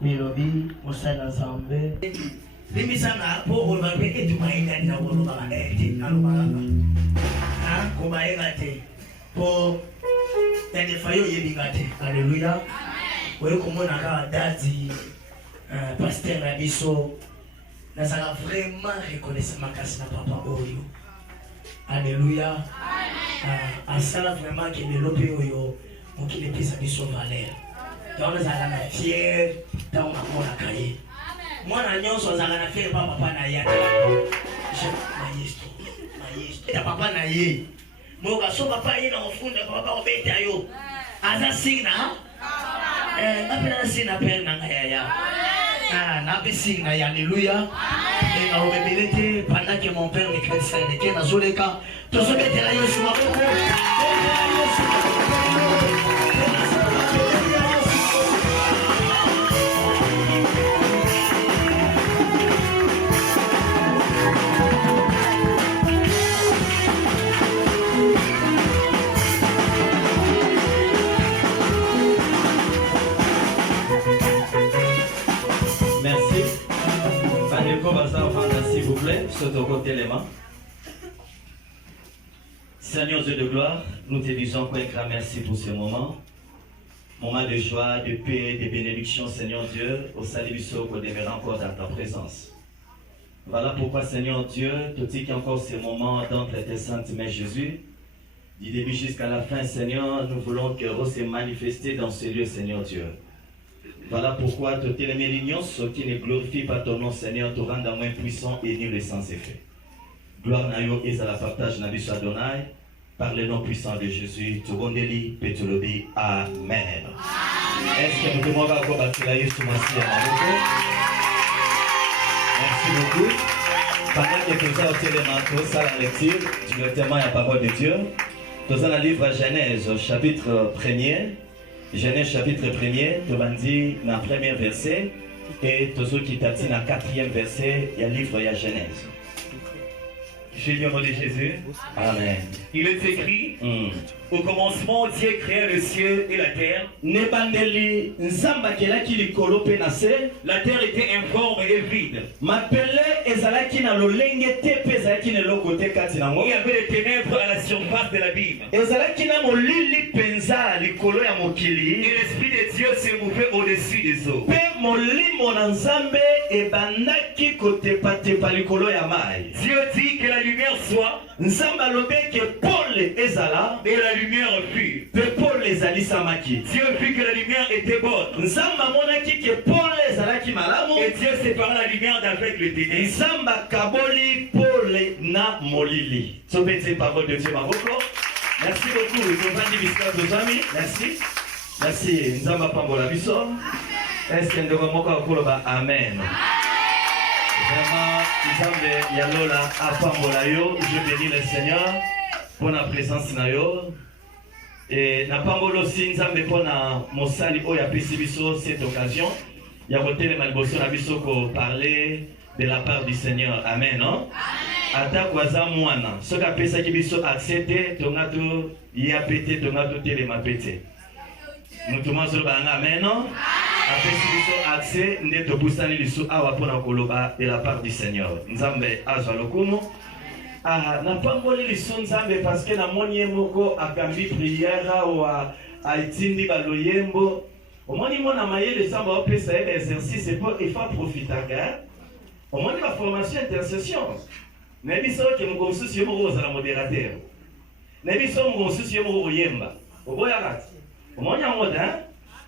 Milobi, Moussana Zambé. Limisana pour remarquer et du maïna na woloba eti alobanga. Ah, koma engate. Pour ende fayo yebingate. Alléluia. Oyo komona ka dati pasteur na biso. Na sala vraiment reconnaissant makasi na papa oyo. Alléluia. Asala vraiment que développer oyo mokile pesa biso valeur. Donc nous allons fier dans ma mona kaye. Moi na nyonso zanga na fier papa na ya. Je na yesto. Ya papa na ye. Mo ka so papa ye na ofunda papa obeta yo. Aza signa. Napenda signa pe na ya. Na be signa ya alléluia. Et na obebelete pendant que mon père me crissait de que na zoleka. To so bete la yesu maboko. S'il vous plaît, saute au côté les mains. Seigneur Dieu de gloire, nous te disons encore un grand merci pour ce moment. Moment de joie, de paix, de bénédiction, Seigneur Dieu, au salut du sort qu'on demeure encore dans ta présence. Voilà pourquoi, Seigneur Dieu, tout ce qui est encore ce moment d'entre tes saintes mains, Jésus, du début jusqu'à la fin, Seigneur, nous voulons que Rose se manifeste dans ce lieu, Seigneur Dieu. Voilà pourquoi te télémélignon, ce qui ne glorifie pas ton nom, Seigneur, te rend moins puissant et nul et sans effet. Gloire na yo et à la partage na biso Adonai, par le nom puissant de Jésus, te rondeli, petolobi, Amen. Est-ce que nous devons encore battre la Yesu Massia Merci beaucoup. Pendant que nous avons télémanteau, ça la lecture, directement à la parole de Dieu, nous avons le livre Genèse, chapitre 1er. Genèse chapitre 1er, tu vas dire dans le premier verset, et tous ceux qui t'attendent dans le 4e verset, il y a le livre, il y a Genèse. J'ai au nom de Jésus. Amen. Il est écrit, au commencement, Dieu créa le ciel et la terre. La terre était informe et vide. Il y avait des ténèbres à la surface de l'abîme. Et l'Esprit de Dieu se mouvait au-dessus des eaux. Dieu dit que la lumière soit. Et la lumière fut. Dieu vit que la lumière était bonne. Et Dieu sépara la lumière d'avec le ténèbre. Merci beaucoup. Merci. Merci. Est-ce que nous devons encore Amen. Vraiment, je bénis le Seigneur pour la présence na yo. Et na pambolo si nzambe pour na mosali oya pesi biso cette occasion. Ya voté le malboso na biso ko parler de la part du Seigneur. Amen, non? Ata kwaza mwana. Ce qu'a pesa ki biso accepter tongato ya pété tongato tele ma pété. Nous tout monde banga amen, non? Après si accès ndeto busani liso awa pona koloba de la part du Seigneur. Nzambe azwa lokumu. Na pamboli liso nzambe parce que na moni moko akambi prière ou a itindi baloyembo. Au moni mona mayele samba opesa exercice pour il faut profiter car. Au moni la formation intercession. Na biso ke mko susi mo za la modérateur. Na biso mko susi mo yemba. Oboya kati. Au moni ngoda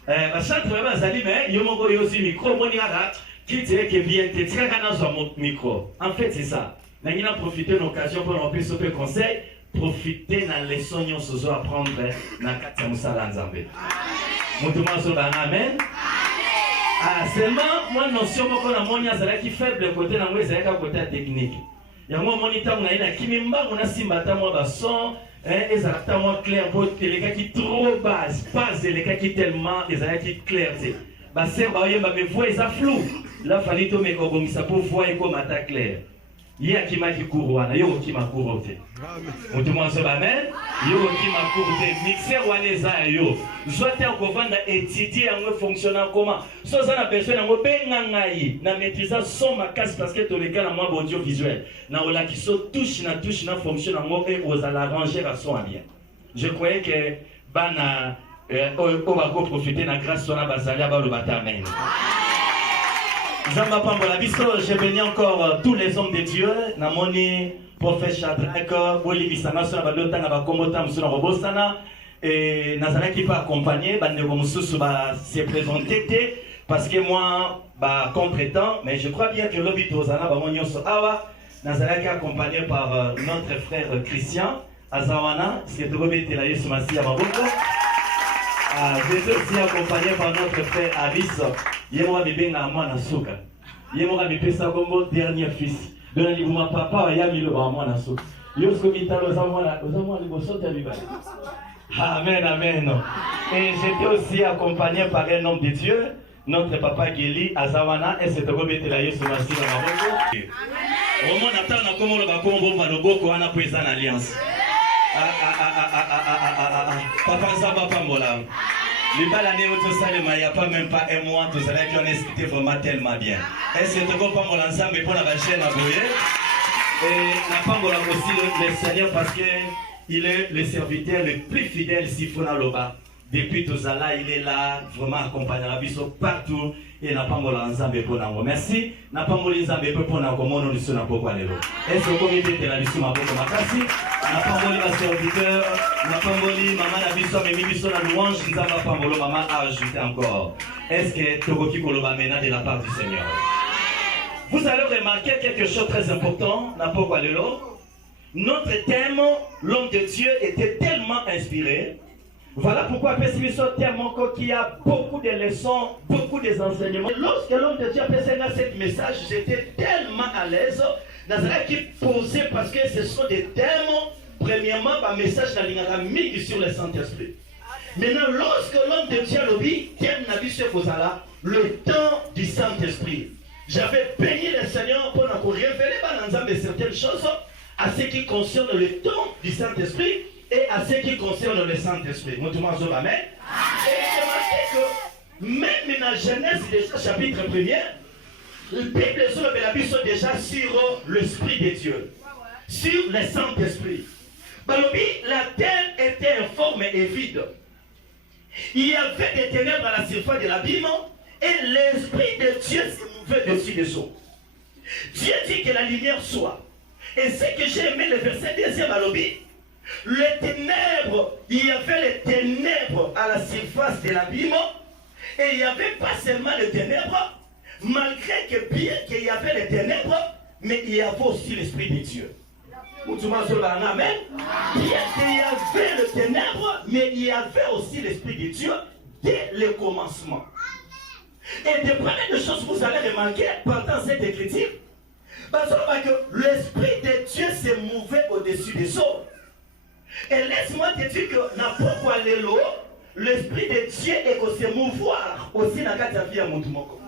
bachantre bazali mais yo moko yo si micro moni kaka kiti que bien te tika kana zo micro. En fait c'est ça. Nous avons profité de l'occasion pour nous faire un conseil. Profitez de la leçon que nous allons apprendre dans la Katia Moussala Nzambe. Amen. Seulement, moi, notion que je suis faible côté de la côté technique. Il y a un moniteur qui m'a simba moi son et ça moi clair pour les gars qui trop basse, pas les gars qui tellement qui clair. C'est me voix ça flou. Là fallait to me comme ça pour voir comme attaque clair. Ye akimaki cours wana, yo okima cours te. Mutu mwanzo amen. Yo okima cours te. Mixer wana eza yo. Soit on va étudier en fonctionnant comment. So ça na besoin na ngobenga ngai na maîtriser son makasi parce que to le cas na moi audiovisuel. Na ola ki so touche na fonction na ngo et aux la ranger à son bien. Je croyais que bana on va profiter na grâce sona basalia ba le batamen. Zamba Pambola Biso, j'ai béni encore tous les hommes de Dieu, Namoni, prophète Shadrach, Olivier Sana, Balota, Nabakomota, Moussuna Robosana, et Nazana qui peut accompagner, Bandego Moussou va se présenter, parce que moi, compétent, mais je crois bien que l'obito Zana va monter sur Awa, Nazana qui est accompagné par notre frère Christian, Azawana, c'est de remettre la Yesu Massi à Maboko. Je suis aussi accompagné par notre frère Aris. Yemora bébé na mwana suka. Yemora bébé sa kombo dernier fils. Dona ni buma papa ya milo ba mwana suka. Yosko mitalo za mwana liboso ta bibale. Amen, amen. Et j'étais aussi accompagné par un homme de Dieu, notre papa Geli Azawana, et c'est Robert la Yesu Massi na maboko. Au moins attend na komo ba kombo maloboko wana po eza na alliance. Papa Zaba Pambola. Il n'y a pas même pas un mois, tout ça qui ont expliqué vraiment tellement bien. Et c'est tout comme on ensemble pour la chaîne à bouiller. Et la Pambola aussi le Seigneur parce qu'il est le serviteur le plus fidèle Sifuna Loba. Depuis tout ça là, il est là, vraiment accompagné à la vie partout. Et n'a pas ensemble pour nous. Merci. N'a pas ensemble pour nous comme on nous sonne pour quoi les lots. Et ce comité de la mission à beaucoup makasi. N'a pas la serviteur. N'a pas maman la mission mais mission la louange. Nous avons pas maman à ajouter encore. Est-ce que Togoki Koloba mena de la part du Seigneur? Vous allez remarquer quelque chose de très important. N'a pas quoi les lots. Notre thème, l'homme de Dieu, était tellement inspiré. Voilà pourquoi Pessimisson tellement qu'il y a beaucoup de leçons, beaucoup d'enseignements. Lorsque l'homme de Dieu a fait ce message, j'étais tellement à l'aise. Nazareth qui posait parce que ce sont des thèmes. Premièrement, un message mis sur le Saint-Esprit. Maintenant, lorsque l'homme de Dieu a dit, thème n'a vu ce Fosala, le temps du Saint-Esprit. J'avais béni le Seigneur pour nous révéler dans certaines choses à ce qui concerne le temps du Saint-Esprit. Et à ce qui concerne le Saint-Esprit. Et remarquez que même dans Genèse, déjà, chapitre 1er, la Bible sur la Bible sont déjà sur l'Esprit de Dieu, sur le Saint-Esprit. La terre était informe et vide. Il y avait des ténèbres à la surface de l'abîme et l'Esprit de Dieu se mouvait dessus des eaux. Dieu dit que la lumière soit. Et ce que j'ai aimé, le verset 2e à l'objet, les ténèbres, il y avait les ténèbres à la surface de l'abîme et il n'y avait pas seulement les ténèbres, malgré que bien qu'il y avait les ténèbres, mais il y avait aussi l'Esprit de Dieu. Amen. Bien qu'il y avait les ténèbres, mais il y avait aussi l'Esprit de Dieu dès le commencement. Et de premières choses, vous allez remarquer pendant cette écriture, parce que l'Esprit de Dieu se mouvait au-dessus des eaux. Et laisse-moi te dire que n'importe quoi l'Esprit de Dieu est qu'on se mouvoir aussi dans la vie à mon toumoko.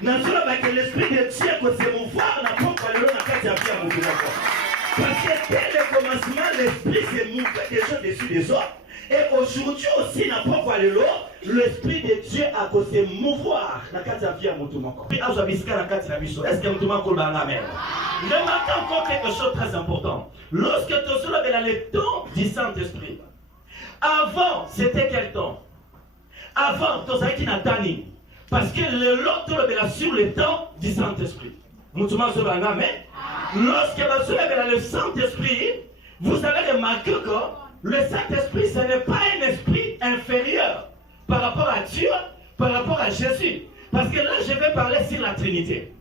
Que l'Esprit de Dieu est qu'on se mouvoir n'importe quoi dans la vie à mon toumoko. Parce que dès le commencement, l'Esprit se mouvait déjà dessus des autres. Et aujourd'hui aussi, n'importe quoi l'Esprit de Dieu a qu'on se mouvoir dans la vie à mon toumoko. Est-ce que mon toumoko va en amen? Remarquez encore quelque chose de très important. Lorsque tu es dans le temps du Saint-Esprit, avant, c'était quel temps? Avant, tu es dans Tani. Parce que l'autre est sur le temps du Saint-Esprit. Lorsque tu es dans le Saint-Esprit, vous allez remarquer que le Saint-Esprit, ce n'est pas un esprit inférieur par rapport à Dieu, par rapport à Jésus. Parce que là, je vais parler sur la Trinité.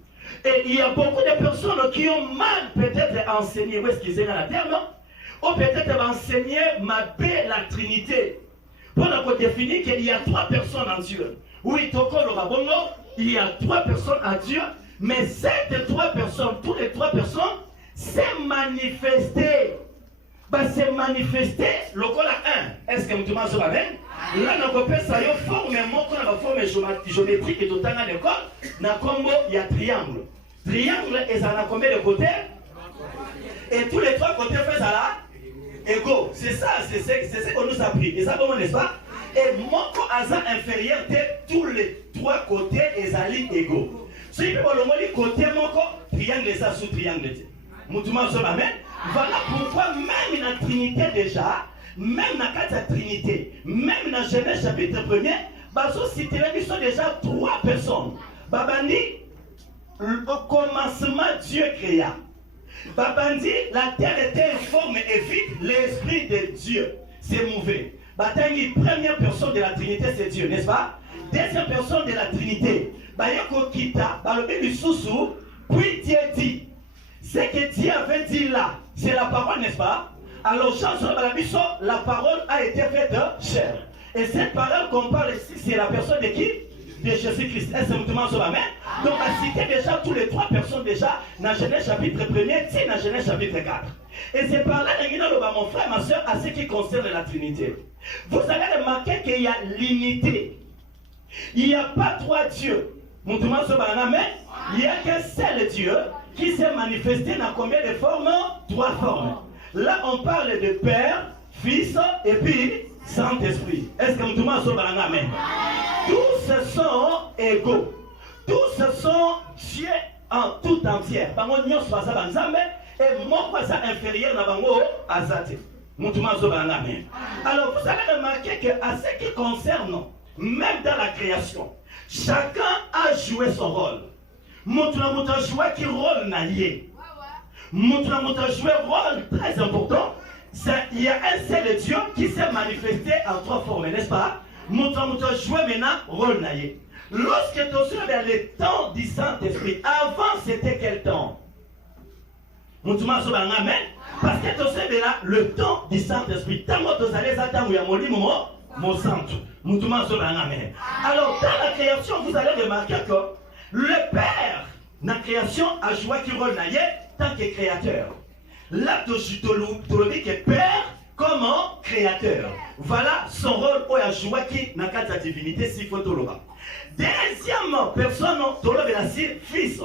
Et il y a beaucoup de personnes qui ont mal peut-être enseigné, où est-ce qu'ils sont dans la terre, non? Ou peut-être enseigné ma paix, la Trinité. Pour nous définir qu'il y a 3 personnes en Dieu. Oui, il y a 3 personnes en Dieu, mais ces 3 personnes, toutes les 3 personnes, s'est manifesté. C'est manifesté, le col à 1. Est-ce que vous m'avez dit amen? Là, nous avons ça forme, forme géométrique et tout à l'école. Il y a triangle. Triangle, et ça a combien de côtés? Et tous les trois côtés font ça là égaux. C'est ça, c'est ce qu'on nous a pris. Et ça, comment n'est-ce pas? Et moko aza inférieur de tous les trois côtés et ali égaux. Si vous voulez le côté moko, triangle ça sous triangle. Amen. Voilà pourquoi même dans la Trinité déjà, même dans la Trinité, même dans Genèse chapitre 1er, baso cité déjà trois personnes. Babandi, au commencement Dieu créa. Babandi, la terre était informe et vide, l'esprit de Dieu s'est mouvé. Batangi, première personne de la Trinité, c'est Dieu, n'est-ce pas? Deuxième personne de la Trinité, Bayoko Kita, Balobi Lususu, puis Dieu dit. Ce que Dieu avait dit là, c'est la parole, n'est-ce pas? Alors, la parole a été faite chair. Et cette parole qu'on parle ici, c'est la personne de qui? De Jésus-Christ. Est-ce que vous demandez Amen? Donc, on a cité déjà tous les trois personnes déjà dans Genèse chapitre 1er, dans Genèse chapitre 4. Et c'est par là, mon frère, ma soeur, à ce qui concerne la Trinité. Vous allez remarquer qu'il y a l'unité. Il n'y a pas trois dieux. Mon Amen. Il n'y a qu'un seul Dieu qui s'est manifesté dans combien de formes? Trois formes. Là, on parle de Père, Fils et puis Saint-Esprit. Est-ce que nous Amen? Tous se sont égaux. Tous se sont Dieu en tout entier. Et mon voisin inférieur n'a pas azate. Amen. Alors, vous allez remarquer qu'à ce qui concerne, même dans la création, chacun a joué son rôle. Moutoula a joué qui rôle naïe. Moutoula a joué un rôle très important. Il y a un seul Dieu qui s'est manifesté en trois formes, n'est-ce pas? Moutoula a joué maintenant rôle naïe. Lorsque tu as le temps du Saint-Esprit, avant c'était quel temps? Moutoula a Amen. Parce que tu as le temps du Saint-Esprit. Tant que tu as attendre, il y a mon centre. Amen. Alors, dans la création, vous allez remarquer que le Père, dans la création, a joué qui rôle tant que créateur. Là, tu dis que Père, comment créateur. Voilà son rôle où il a joué qui dans la divinité, si faut tout. Deuxièmement, personne n'a la Fils.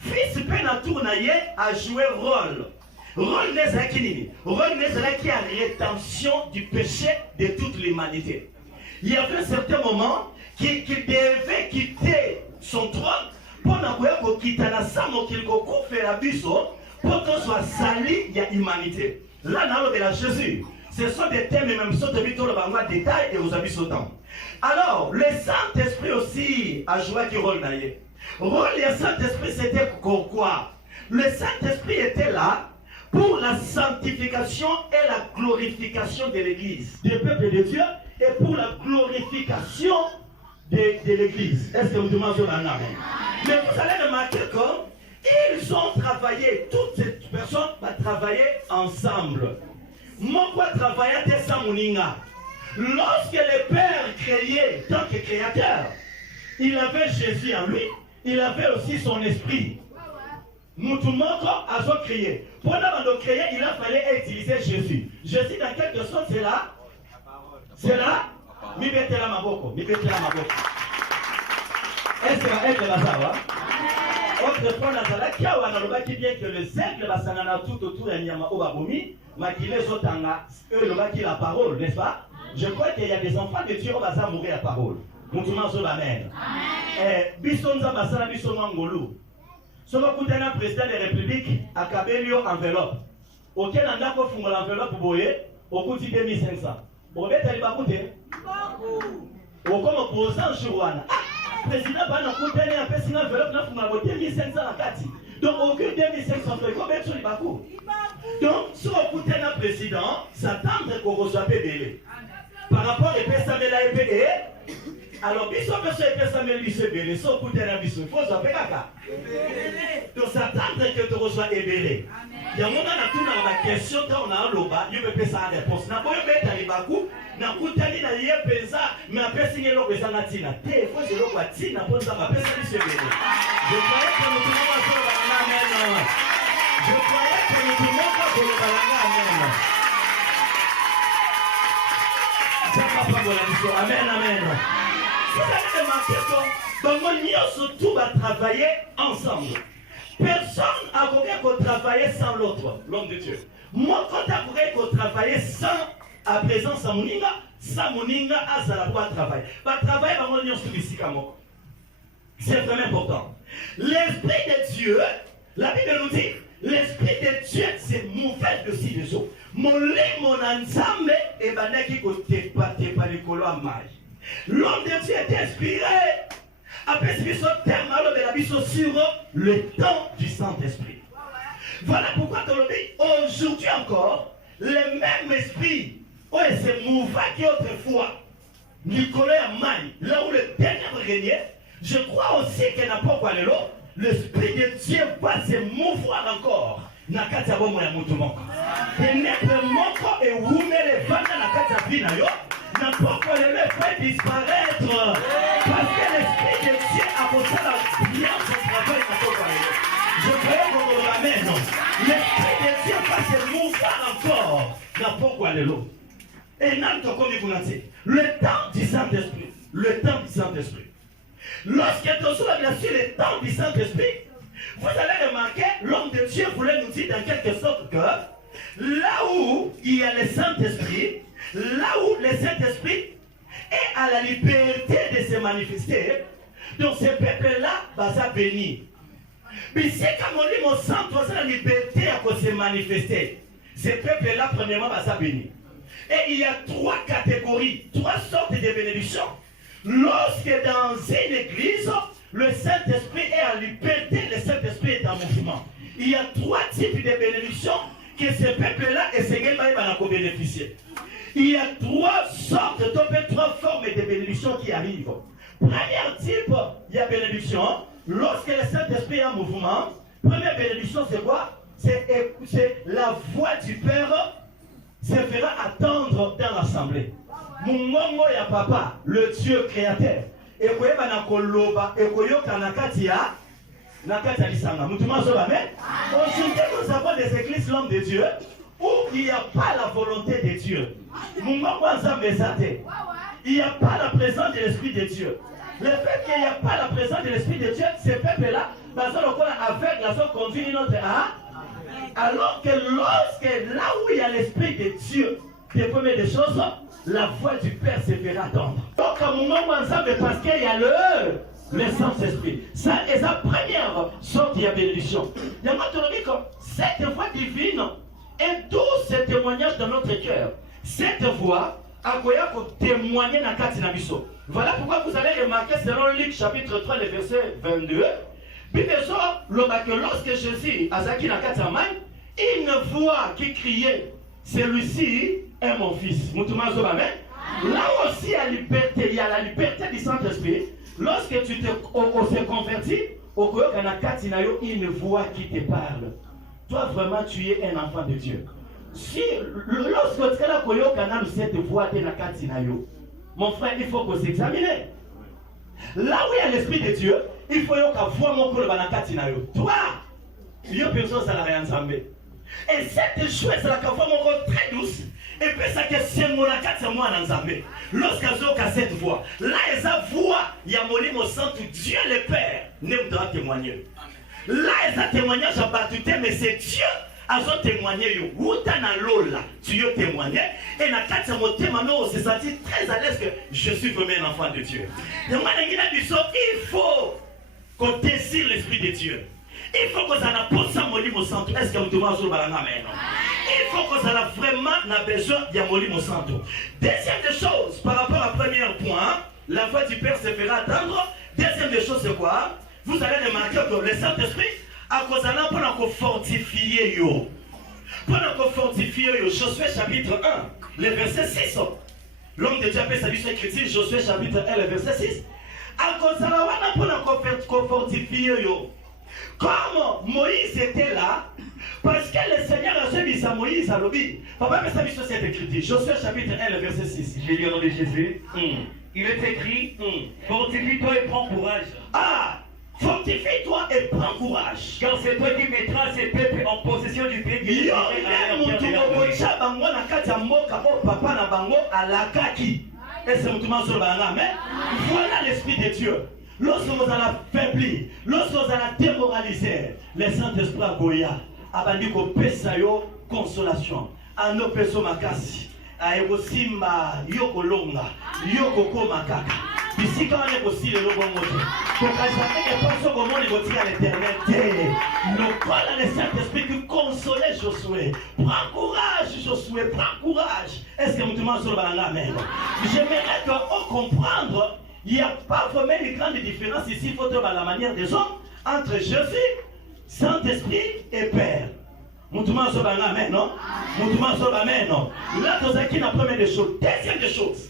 Fils peut na tournailler à jouer rôle. Rôle n'est qui a rédemption du péché de toute l'humanité. Il y avait un certain moment qu'il devait quitter son trône pour ne quitter la samo qu'il fait la biso pour qu'on soit sali il y a l'humanité. Là, dans le de la Jésus, ce sont des thèmes et même sont de détails et vous avez ce temps. Alors, le Saint-Esprit aussi a joué un rôle d'ailleurs. Rôle du Saint-Esprit, c'était quoi? Le Saint-Esprit était là pour la sanctification et la glorification de l'Église, du peuple de Dieu, et pour la glorification de l'Église. Est-ce que vous demandez un amen? Mais vous allez remarquer qu'ils ont travaillé, toutes ces personnes ont travaillé ensemble. Moi, quoi travailler sans Mouninga? Lorsque le Père créait, tant que créateur, il avait Jésus en lui, il avait aussi son esprit. Moutoumoko a créé. Pendant de créer, il a fallu utiliser Jésus. Jésus, dans quelque sorte, c'est là. C'est là. Mi betela maboko. Mi betela maboko. Est-ce que va être là, ça va? Autrefois, qui a dit bien que le cercle va s'en aller tout autour de Nyama Obabomi, mais qu'il les autres, eux, le qui la parole, n'est-ce pas? Je crois qu'il y a des enfants de Dieu qui vont mourir la parole. Moutoumoko Amen. Bisonza Basana Bisonwa Ngolu. Si vous écoutez un président de la République, à Kabelio enveloppe. Auquel on a fait l'enveloppe pour au coût de 2500. Vous avez dit écoutez. Au comme opposant Jouana. Président, pas nous coûter un peu une enveloppe, nous avons 2500 à 4. Donc, aucun 2500 fait combien sur les bakous. Donc, si vous écoutez un président, s'attendre qu'on reçoive belé. Par rapport à personnes de la EPE, alors, biso personne est personne de l'ICB, sans écouter la biso, il faut se faire caca. Donc, s'attendre que tu reçois ébélé. Il y a un moment où on a la question, quand on a un loba, il peut faire sa réponse. Na boyo mettre les bakous, na koutani na yé pensa, mais après signer l'eau, ça n'a tina. Il faut se l'eau à tina pour ça, ma personne l'ICB. Je croyais que nous pouvons faire le balanga. Je croyais que nous pouvons faire le balanga. Ça va pas pour la mission. Amen, amen. Vous allez remarquer que tout va travailler ensemble. Personne n'a pu travailler sans l'autre, l'homme de Dieu. Moi, quand tu as travailler sans à présence à Moninga, sans Moninga, à Zalapua travail. Va travailler dans mon ici. C'est vraiment important. L'Esprit de Dieu, la Bible nous dit, l'Esprit de Dieu, c'est mauvais de ci de ça. Mon lit, mon ensemble, et banaki côté pas les colons mal. L'homme de Dieu est inspiré. Après ce terme, alors de la vie sur le temps du Saint-Esprit. Voilà pourquoi aujourd'hui encore, le même esprit, c'est mouvant qu'autrefois, Nicolas Amani, là où le dernier régnait, je crois aussi qu'il n'a pas quoi l'Esprit de Dieu va se mouvoir encore. Nakata bomo ya mutu moko. Tenebre moko et wume le vana nakata vina yo. N'importe quoi le fait disparaître. Parce que l'Esprit de Dieu a posé la bien son travail. Je crois qu'on le ramène. L'Esprit de Dieu va se mouvoir encore. N'importe quoi le lot. Et n'importe quoi le temps du Saint-Esprit. Le temps du Saint-Esprit. Lorsque tu as sur le temps du Saint-Esprit, vous allez remarquer, l'homme de Dieu voulait nous dire dans quelque sorte que là où il y a le Saint-Esprit, là où le Saint-Esprit est à la liberté de se manifester, donc ce peuple-là va se bénir. Mais c'est comme on dit, mon sang, toi, c'est la liberté à se manifester. Ce peuple-là, premièrement, va se bénir. Et il y a trois catégories, trois sortes de bénédictions. Lorsque dans une église, le Saint-Esprit est en liberté, le Saint-Esprit est en mouvement. Il y a trois types de bénédictions que ce peuple-là et ce gars-là vont bénéficier. Il y a trois sortes, trois formes de bénédictions qui arrivent. Premier type, il y a bénédiction. Lorsque le Saint-Esprit est en mouvement, première bénédiction, c'est quoi? C'est la voix du Père se fera attendre dans l'assemblée. Mungongo ya papa, le Dieu créateur. Et quoi na koloba, et quoi kanakati ya nakati alisanga. Mutuma so amen. Aujourd'hui nous avons des églises l'homme de Dieu où il n'y a pas la volonté de Dieu. Mungongo nzambe zate. Il n'y a pas la présence de l'Esprit de Dieu. Le fait qu'il n'y a pas la présence de l'Esprit de Dieu, ces peuples-là, avec la zone conduit une autre à. Alors que lorsque là où il y a l'Esprit de Dieu, les premières des choses, la voix du Père se fera attendre. Donc, à mon moment ensemble, parce qu'il y a le Saint-Esprit. Ça est la première sorte de bénédiction. Il y a maintenant comme cette voix divine est tout ce témoignage dans notre cœur. Cette voix a quoi témoigner dans la Bisso. Voilà pourquoi vous allez remarquer selon Luc chapitre 3, le verset 22. Puis que lorsque Jésus a zaki na Katamai, une voix qui criait, celui-ci est mon fils. Là aussi, il y a la liberté du Saint-Esprit. Lorsque tu te convertis, une voix qui te parle. Toi, vraiment, tu es un enfant de Dieu. Si, lorsque tu as cette voix de la Katinayo, mon frère, il faut qu'on s'examine. Là où il y a l'Esprit de Dieu, il faut qu'on voit mon corps dans la Katinayo. Toi, il y a personne qui n'a ensemble. Et cette chose, c'est la voix mon corps très douce. Et puis ça que c'est mon akat, c'est moi ensemble. Lorsqu'ils ont cette voix, là, ils ont voix, il y a mon nom sang, Dieu le Père, ne vous doit témoigner. Là, ils ont témoignage à battu, mais c'est Dieu. Ils ont témoigné, tu as témoigné, et dans le témoignage, on s'est senti très à l'aise que je suis vraiment un enfant de Dieu. Donc, il faut qu'on désire l'Esprit de Dieu. Il faut qu'on ait un ça mon santo. Est-ce que vous devez sur le amen? Il faut qu'on ait vraiment besoin de mon santo. Deuxième des choses, par rapport au premier point, la voix du Père se fera attendre. Deuxième des choses, c'est quoi? Vous allez remarquer que le Saint-Esprit, à cause de là, pour fortifier, pour fortifier, Josué chapitre 1, le verset 6. L'homme de Dieu appelle sa vie écriture, Josué chapitre 1, le verset 6. À cause de là, pour fortifier, comme Moïse était là, parce que le Seigneur a dit à Moïse à l'obéi. Papa, mais ça, c'est écrit. Josué chapitre 1, le verset 6. J'ai lu au nom de Jésus. Il est écrit, fortifie-toi et prends courage. Ah! Fortifie-toi et prends courage. Car c'est toi qui mettras ces peuples en possession du pays. Et c'est voilà l'Esprit de Dieu. lorsque vous allez affaiblir, lorsque vous allez démoraliser, le Saint-Esprit a goya, abandi ko pesa yo consolation, ano peso makasi, ayeko simba yoko longa, yoko koma kaka. Ici quand on est aussi le logo moto, pour qu'à jamais que personne au monde est à l'éternité. Nous parlons le Saint-Esprit qui consolait Josué. Prends courage Josué, prends courage. Est-ce que nous te sur le balanga même? J'aimerais qu'on comprendre. Il n'y a pas vraiment une grande différence ici, il faut trouver la manière des hommes entre Jésus, Saint-Esprit et Père. Moutouman sur amen, non? Moutouman sur amen, non? Là, tu as la première des choses. Deuxième des choses,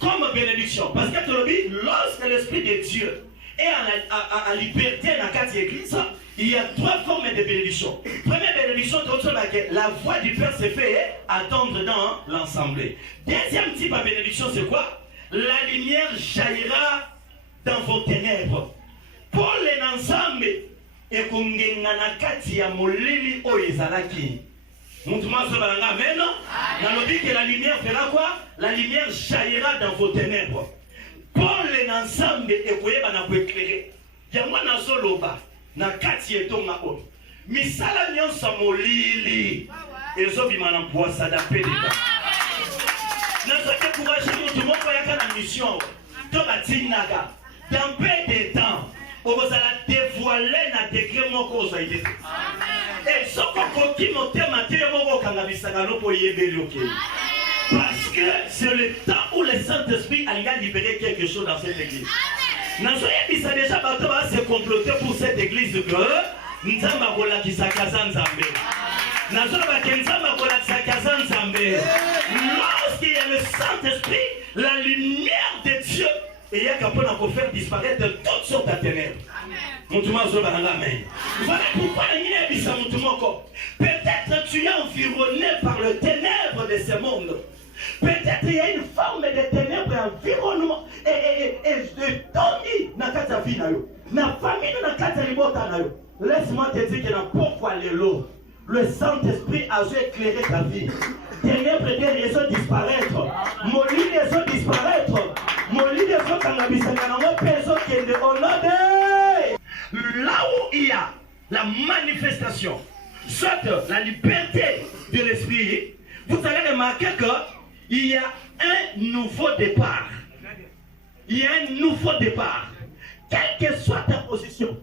comme bénédiction. Parce que tu le dis, lorsque l'Esprit de Dieu est en liberté dans la église, il y a trois formes de bénédiction. Première bénédiction, la voix du Père se fait attendre dans l'assemblée. Deuxième type de bénédiction, c'est quoi? La lumière jaillira dans vos ténèbres. Pour les ensemble, et qu'on gagne na kati ya molili o ezalaki. Moutouman so balanga amen. Dans le but que la lumière fera quoi? La lumière jaillira dans vos ténèbres. Pour les ensemble, et vous na ko éclairer. Yango na soloba na kati etonga o. Misala nyonso molili. Ezobima na poisa da pedika. Nous sommes encouragés tout le monde pour la mission. Dans peu de temps, on va dévoiler la décret mon cause. Et ce qu'on qui monte matin, parce que c'est le temps où le Saint-Esprit a libéré quelque chose dans cette église. Nous avons déjà se comploter pour cette église que nous avons qui s'accasent lorsqu'il y a le Saint-Esprit, la lumière de Dieu, et il y a qu'à faire disparaître toutes sortes de ténèbres. Voilà pourquoi peut-être tu es environné par le ténèbre de ce monde. Peut-être il y a une forme de ténèbres environnement et Tony n'a qu'à ta vie, na famille n'a qu'à ta libota. Laisse-moi te dire que n'a pourquoi l'eau. Le Saint-Esprit a éclairé ta vie. Ténèbres des raisons disparaître. Molli des raisons disparaître. Molli des raisons là où il y a la manifestation, soit la liberté de l'esprit, vous allez remarquer qu'il y a un nouveau départ. Il y a un nouveau départ. Quelle que soit ta position,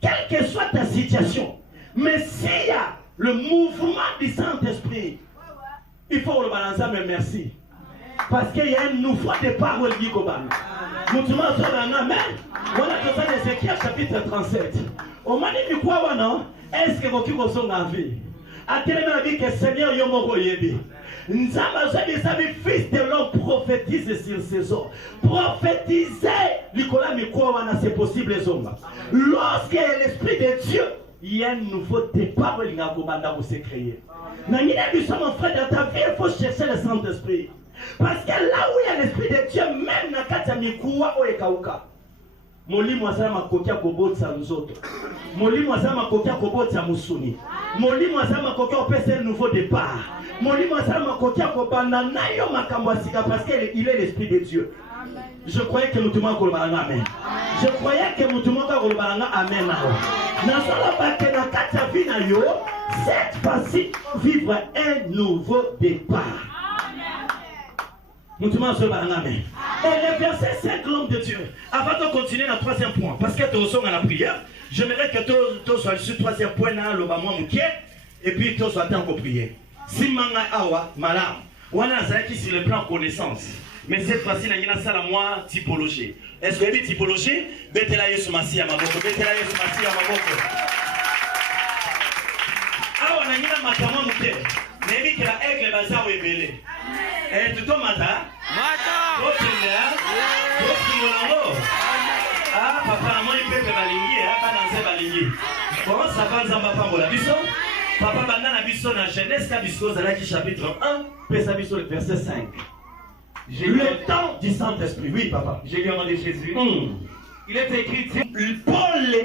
quelle que soit ta situation, mais s'il y a le mouvement du Saint-Esprit, il faut le balancer, mais merci. Parce qu'il y a un nouveau départ où il dit nous sommes amen. Voilà que ça, Ézéchiel chapitre 37. Au moment du quoi, non? Est-ce que vous sont en vie? À tel moment que Seigneur Yomoko Yebi. Nous avons fils de l'homme prophétise sur ces eaux. Prophétiser, Nicolas Mikouawana, c'est possible les hommes. Lorsqu'il y a l'Esprit de Dieu, il y a un nouveau départ où il y a un se créer. Mon frère, dans ta vie, il faut chercher le Saint-Esprit. Parce que là où il y a l'Esprit de Dieu, même dans la Mikouwa ou Ekauka, Moli Mwazama Makokia Kobotsa Nzoto, Moli Mwazama Makokia Kobotsa Musuni, Moli Mwazama Makokia Opese un nouveau départ, Moli Mwazama Makokia Kobanda Nayo Makambasika parce qu'il est l'Esprit de Dieu. Je croyais que nous tout le monde amen. Je croyais que nous tout le monde amen. Cette fois-ci, vivre un nouveau départ. Nous tout le monde amen. Et le verset 5, l'homme de Dieu. Avant de continuer dans le troisième point, parce que tu ressembles à la prière, j'aimerais que tu sois sur le troisième point, et puis tu sois en train de prier. Si manga awa, malam, on a sur le plan connaissance. Mais cette fois-ci, il y a une typologie. Est-ce que vous avez une typologie? Betela Yesu Masi à ma boque. Betela Yesu Masi à ma boque. Ah, on a une matama mouté. Mais que la aigle bazar est belé. Et tout le matin. Mata. Ah, papa, moi, il peut te balinguer. Ah, pas dans ces balinguer. Comment ça va, Zamba Pambola? Bisso? Papa, Bandana Bisso, dans Genèse, Kabisso, Zalaki, chapitre 1, Pesa Bisso, le verset 5. Le temps du Saint-Esprit, oui papa. J'ai lu au nom de Jésus. Il est écrit, Paul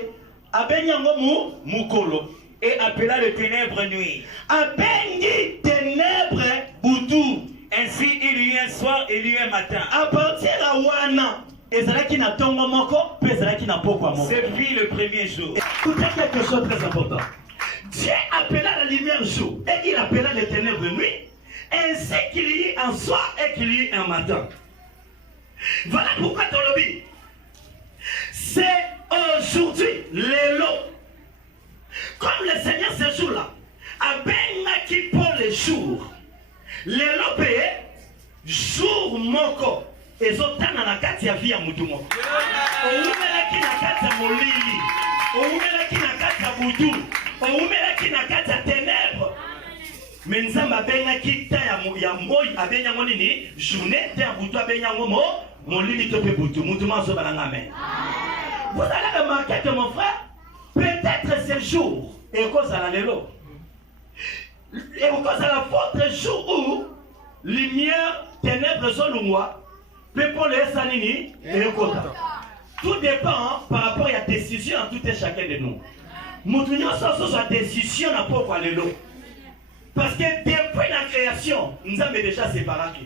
Abenyango Mukolo et appela les ténèbres nuit. Abenyi ténèbres Boutou. Ainsi il y eut un soir et il y eut un matin. À partir de Wana, ezalaki na tongo moko, pe ezalaki na pokwa moko. C'est vie le premier jour. Écoutez quelque chose de très important. Dieu appela la lumière jour et il appela les ténèbres nuit, ainsi qu'il y ait un soir et qu'il y ait un matin. Voilà pourquoi dans le Bible, c'est aujourd'hui, les lots. Comme le Seigneur ce jour-là, a benaki pour les jours, les lots payés, jour moko, et zotana na kati ya vie ya mutu moko. Oumelaki na kati ya molili, oumelaki na kati ya butu, oumelaki na kati ya ténèbres. Mais nzamba benaki ta ya moi abenyango nini journée ta ya butu abenyango molili to pe butu mutu maso balanga amen. Vous allez remarquer que mon frère, peut-être ce jour, et cause à la lélo, et cause à la faute jour où lumière, ténèbres sont le moi, peuple les sanini et kota. Tout dépend par rapport à la décision en tout et chacun de nous. Nous avons sa décision à pourquoi lélo. Parce que depuis la création, nous avons déjà séparé.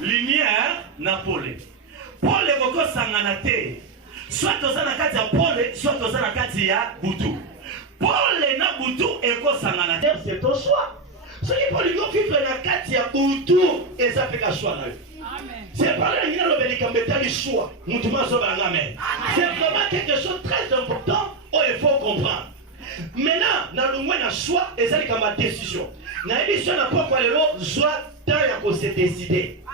Lumière n'a pas les. Pour les bocaux sanganate. Soit aux anakati ya pole, soit aux anakati ya butu. Pole na butu eko sanganate, c'est ton choix. Ce qui pour lui vivre na kati ya butu, et ça fait qu'un choix. C'est pas là qu'il y a le choix. C'est vraiment quelque chose de très important il faut comprendre. Maintenant, dans le choix, et c'est comme ma décision. Dans l'émission, n'a pas quoi le soit tant qu'on s'est décidé.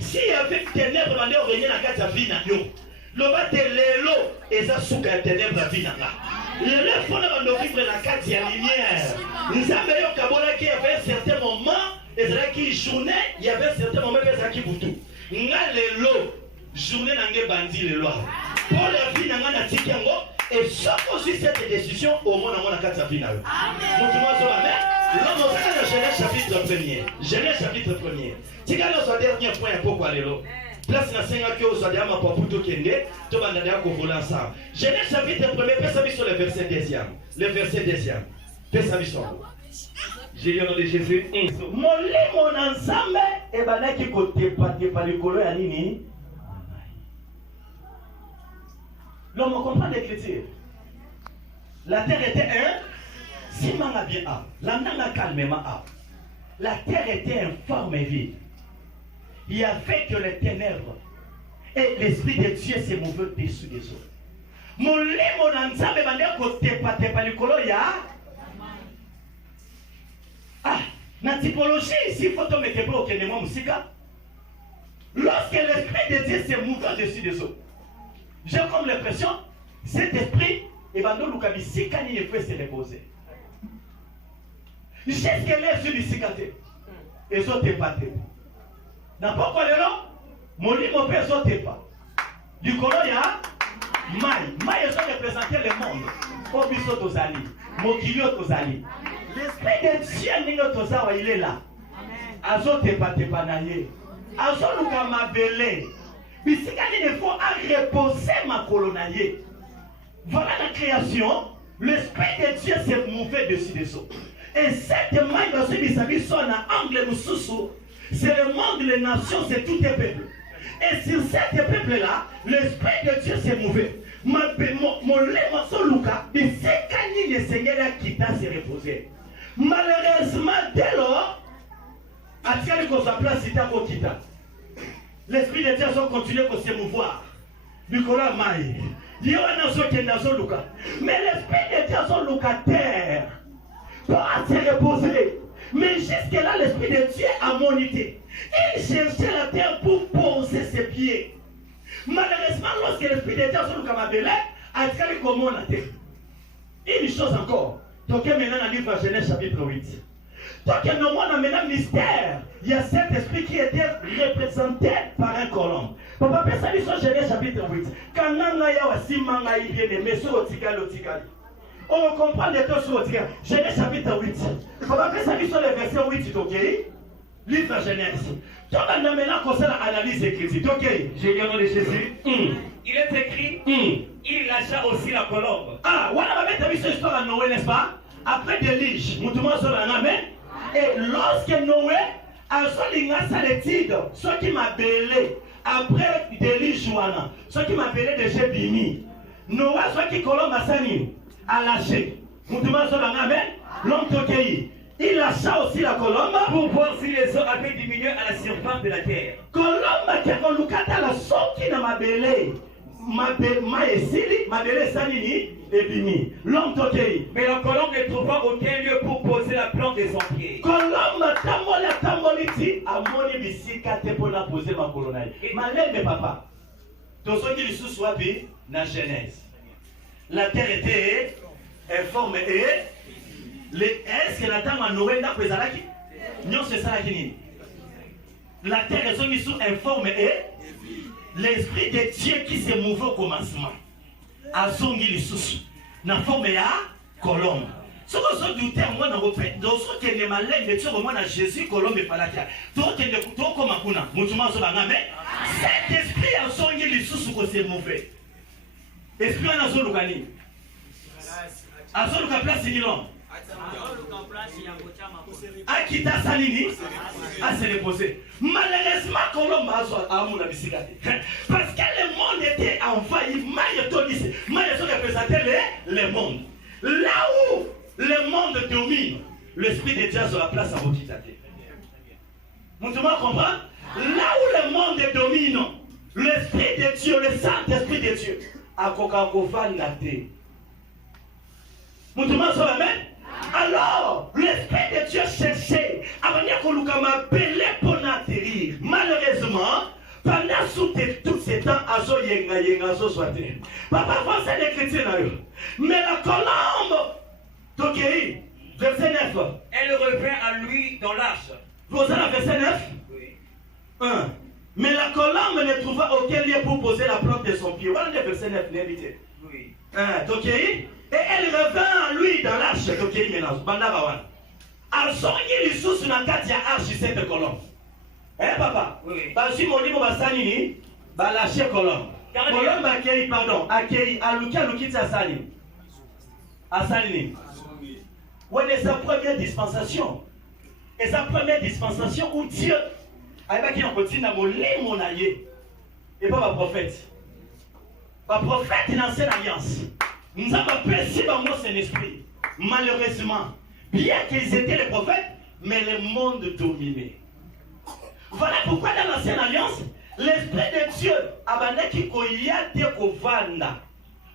Si avec ténèbres, on est revenu dans la carte de vie, le bas de l'élo, et ça sous la ténèbres à vie. Le fond de vivre la carte de la lumière. Nous avons Kabola qui avait certains moments, et c'est là qui journée, il y avait certains moments, et c'est là qui boutou. Nga l'élo, journée n'a pas bandi le loi. Pour la vie, n'a pas dit et sauf aussi cette décision au monde dans la carte de la vie. Amen. L'homme au Genèse chapitre 1er. Genèse chapitre 1er. Si quand notre dernier point, pourquoi l'élo? Place na senga que aux adhérents pour tout kende, tout le monde a voler ensemble. Genèse chapitre 1er, paix sa sur le verset 2e. Le verset 2e. Paix sa sur. J'ai eu le nom de Jésus. Mon ensemble, et bien qui côté pas le colo à nini. L'homme comprend l'écriture. La terre était un. Si manga bien a, la nana calmement a. La terre était informe et vide. Il y avait que les ténèbres et l'esprit de Dieu s'est mouvé dessus des eaux. Mon lit, mon ensemble, côté pas le colo ya. Ah, la typologie ici, il faut te mettre pour que moi musica. Lorsque l'esprit de Dieu s'est mouvé dessus des eaux, j'ai comme l'impression, cet esprit, et ben nous, Lucas, si quand il fait se reposer. Jusqu'à l'air sur le cicaté. Et ça, t'es pas t'es. N'importe quoi, mon lit, mon père, ça, t'es pas. Du colon, il y a Maï. Maï, ils ont représenté le monde. Au biseau aux alliés. Mon guillot aux alliés. L'esprit de Dieu, il est là. Azo, t'es pas naïe. Azo, Lucas, ma belle. Mais si il faut reposer ma colonnaille. Voilà la création. L'esprit de Dieu s'est mouvé dessus des eaux. Et cette main dans ce vis-à-vis son angle moussou, c'est le monde, les nations, c'est tous les peuples. Et sur ces peuples-là, l'esprit de Dieu s'est mouvé. Mon lémançon Lucas, mais c'est quand le Seigneur a quitté se reposer. Malheureusement, dès lors, à ce qu'on s'appelle Sita Kokita. L'esprit de Dieu a continué à se mouvoir. Nicolas Maï. Mais l'esprit de Dieu a locataire pour se reposer. Mais jusque-là, l'esprit de Dieu a monité. Il cherchait la terre pour poser ses pieds. Malheureusement, lorsque l'esprit de Dieu a locataire, a dit comment la terre. Une chose encore. Donc maintenant, dans le livre de Genèse chapitre 8. Donc nous avons maintenant mystère. Il y a cet esprit qui était représenté par un colombe. Papa, ça dit sur Genèse chapitre 8. Quand on a aussi manga bien aimé sur le tikali. On comprend les deux sur le tikali. Genèse chapitre 8. Papa, ça dit sur le verset 8, ok? Livre de Genèse. Donc on a maintenant qu'on s'est l'analyse écrite. Ok? J'ai le nom de Jésus. Il est écrit, il lâcha aussi la colombe. Ah, voilà, on va mettre une histoire à Noé, n'est-ce pas? Après déluge, nous demandons sur la main. Et lorsque Noé a son l'étude, ce qui m'a belé, après déluge wana ceux qui m'appelaient de chez Bimi Noah soit qui colombe asani a lâché mutumba so banga amen l'homme tokei il lâcha aussi la colombe pour voir si les eaux avaient diminué à la surface de la terre. Colombe qui a lukata la soki na mabele maesili mabele sanini et Bimi l'homme tokei. Mais la colombe ne trouva aucun lieu pour poser la plante de son pied. Colombe tamboliti amoni bisika te pona poser ma colonne. Malende papa. Tozoki lisusu wapi na Genèse. La terre était informe et est-ce que la terre a Noé n'a pas ezalaki? Non, c'est ça qui. La terre est sous informe et l'esprit de Dieu qui s'est mouvé au commencement. A zongi lisusu na forme ya colombe. Ce que je doute moi dans votre fait, donc ce qui est malin de Dieu moi na Jésus colombe palakia. Donc il ne coûte comme akuna. Mutuma so banga mais cet esprit a zongi lisusu ko s'est mouvé. Esprit na zo lukani. A zo luka place ni l'homme. Akita salini à se reposer. Malheureusement, Colombe a mon abisigate. Parce que le monde était envahi. Maïe représentait le monde. Là où le monde domine, l'esprit de Dieu sur la place à Bokitate. Mon tout le monde comprend? Là où le monde domine, l'esprit de Dieu, le Saint-Esprit de Dieu, a Coca-Cola naté. Mon tout le monde soit amen. Alors, l'esprit de Dieu cherchait à venir qu'on nous appelle pour atterrir. Malheureusement, pendant tout ce temps, azo yenga zo soité. Papa français l'écriture là. Mais la colombe, Tokei, verset 9. Elle revint à lui dans l'arche. Vous avez la verset 9? Oui. 1. Mais la colombe ne trouva aucun lieu pour poser la plante de son pied. Voilà le verset 9, n'invité. Oui. Tokei. Et elle revint à lui dans l'arche. Tokei ménage. Bandabawan. Azongi lisusu na kati ya arche cette colombe. Papa? Oui. Bashi molimo basanini, balache colombe. Colombe akei, pardon, akei, aluki tsasani. Asanini. Ouais, c'est sa première dispensation. Et sa première dispensation où Dieu a dit qu'on continue à molimo na ye. Et pas ma prophète. Ma prophète dans cette alliance. Nous avons perçu dans moi son esprit. Malheureusement, bien qu'ils étaient les prophètes, mais le monde dominait. Voilà pourquoi dans l'ancienne alliance, l'esprit de Dieu a bandé qui koya te kovanda.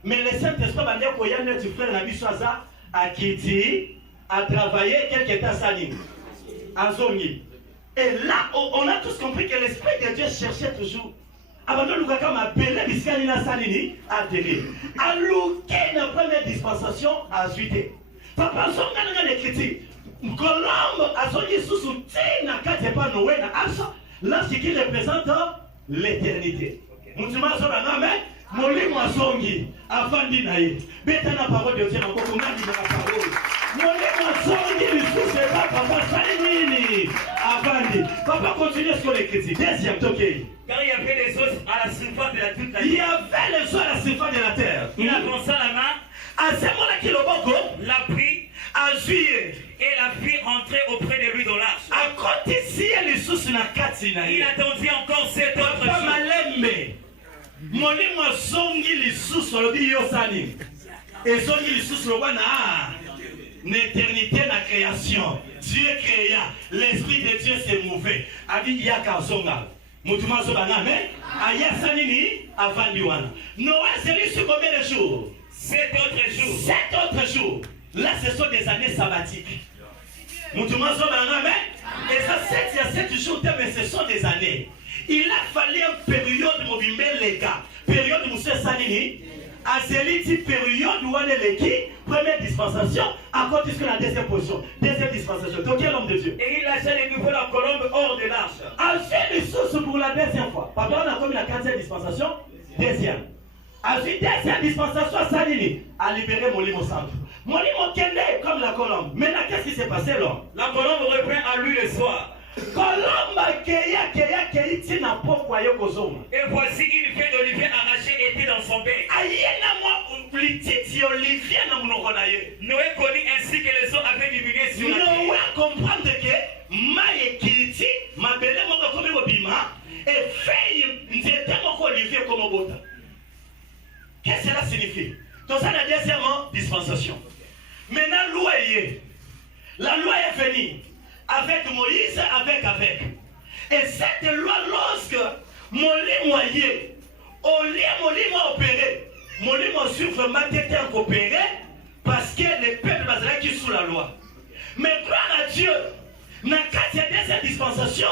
Mais le Saint-Esprit a bandé koya ne tu frère la biswaza a quitté, a travaillé quelque temps salim, à Zongi. Et là, on a tous compris que l'esprit de Dieu cherchait toujours. Abandon Lukaka m'a appelé Biscanina Salini à télé. À Louké, la première dispensation à Zuité. Papa, son gagnant d'écriture. Colombe a son Jésus soutient na Katepa Noé na Asha. Là, ce qui représente l'éternité. Moutima Sorana, mais Molimo Asongi, Afandi Naï. Bêta la parole de Dieu, encore qu'on a dit la parole. Molimo Asongi, le sous c'est pas Papa Salini. Afandi. Papa, continue sur l'écriture. Deuxième, Tokei. Car il y avait les os à la surface de la toute la terre. Il y avait les os à la surface de la terre. Il avança la main, À ce moment-là, qu'il l'a pris a juillet. et la fit rentrer auprès de lui dans l'arche. À côté si elle est sous na katina. Il attendit encore 7 autres Papa jours. Malembe. Molimo songi li sous le biosani. Et songi li sous le wana. L'éternité la création. Dieu créa. L'esprit de Dieu s'est mouvé. Adi yaka zonga. Moutuma Sobana, mais Aya Sanini avant Liwana. Noé s'est lu sur combien de jours? 7 autres jours. 7 autres jours. Là, ce sont des années sabbatiques. Moutuma Sobana, mais et ça, 7, il y a 7 jours, mais ce sont des années. Il a fallu une période mobile, les gars. Période où Moussa Sanini. Azéliti période où on est l'équipe, première dispensation, à côté de la deuxième position, deuxième dispensation. Donc, quel homme de Dieu? Et il lâcha de nouveau la colombe hors de l'arche. A fait les sources pour la deuxième fois. Pardon, on a commis la 4e dispensation, deuxième. A fait deuxième dispensation à Salini, à libérer mon limo centre. Mon limo Kende comme la colombe. Maintenant, qu'est-ce qui s'est passé là? La colombe revint à lui le soir. Colombe keya tina pokwa yo kozoma. Et voici une feuille d'olivier arrachée était dans son bec. Ayena moi lititi olivier na munoko na ye. Noé connut ainsi que les eaux avaient diminué sur la terre. Noé comprendre que maye kiti mabele moko komi bobima Et feuille, n'était encore Olivier comme Obota. Qu'est-ce que cela signifie? Donc ça, la deuxième dispensation. Maintenant, loi est. La loi est venue avec Moïse, avec. Et cette loi, lorsque Molimo est, au lieu Molimo opéré, Molimo suivre ma tête en opéré, parce que le peuple basera qui sous la loi. Mais gloire à Dieu, dans le cadre de cette dispensation,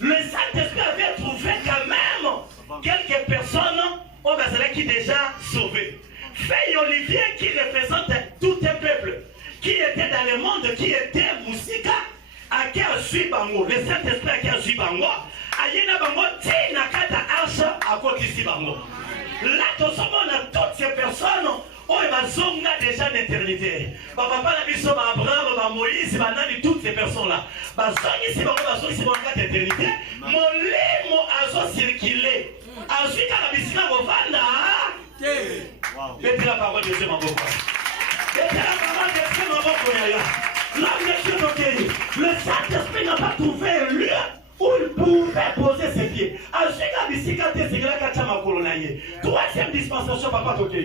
le Saint-Esprit avait trouvé quand même quelques personnes au basera qui déjà sauvées. Feuille Olivier qui représente tout un peuple qui était dans le monde, qui était Moussika, à qui a suivi Bango, le Saint-Esprit à qui a suivi Bango, à Yena Bango, Tina Kata Archa à côté de Bango. Là, tout ce monde, toutes ces personnes, oh, et ma zone a déjà l'éternité. Papa, la mission, Abraham, Moïse, toutes ces personnes-là. Ma zone ici, ma zone ici, ma l'éternité. Mon lait, mon azo circulé. Ensuite, à la mission, on va là. Mettez la parole de Dieu, ma beau frère. Mettez la parole de Dieu, ma beau frère. L'homme de Dieu, ok. Le Saint-Esprit n'a pas trouvé un lieu où il pouvait poser ses pieds. Ensuite, la mission, c'est là qu'il a colonnaillé. Troisième dispensation, papa, ok.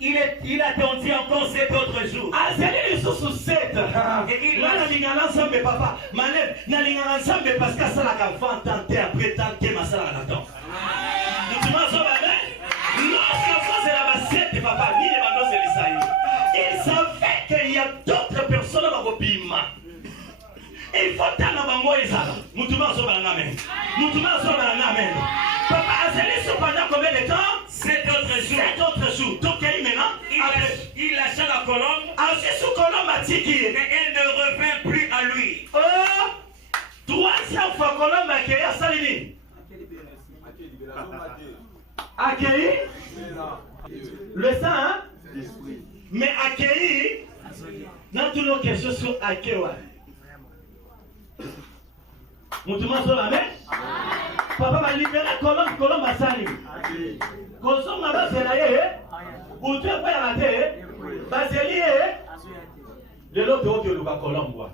Il attendit encore 7 autres jours. Ah, c'est les sous 7. Et là, on a ensemble, papa. Malève, on a ensemble parce que ça l'a qu'avant tenter, après tenter, ma salle à la dent. Nous demandons ça, lorsque c'est la 7, papa, ni les bandos, c'est les saillies. Il savait qu'il y a d'autres personnes dans vos bima. Il faut t'en avoir les salles. Nous demandons ça, amen. Nous demandons ça, amen. Papa, c'est cependant combien de temps? 7 autres jours. 7 autres jours. Donc, maintenant, il lâcha la colombe. Ensuite, sous colombe a dit qu'il mais elle ne revint plus à lui. Oh, troisième fois colombe a accueilli à Salini. Accueilli le sang, hein? Mais accueilli, dans toutes nos questions sur accueilli. Nous demandons la main. Papa va libérer colombe à Salini. Consomme la base de l'aïe, ou tu es pas à la terre, Baseli, le lot de haut de Luka Colombo.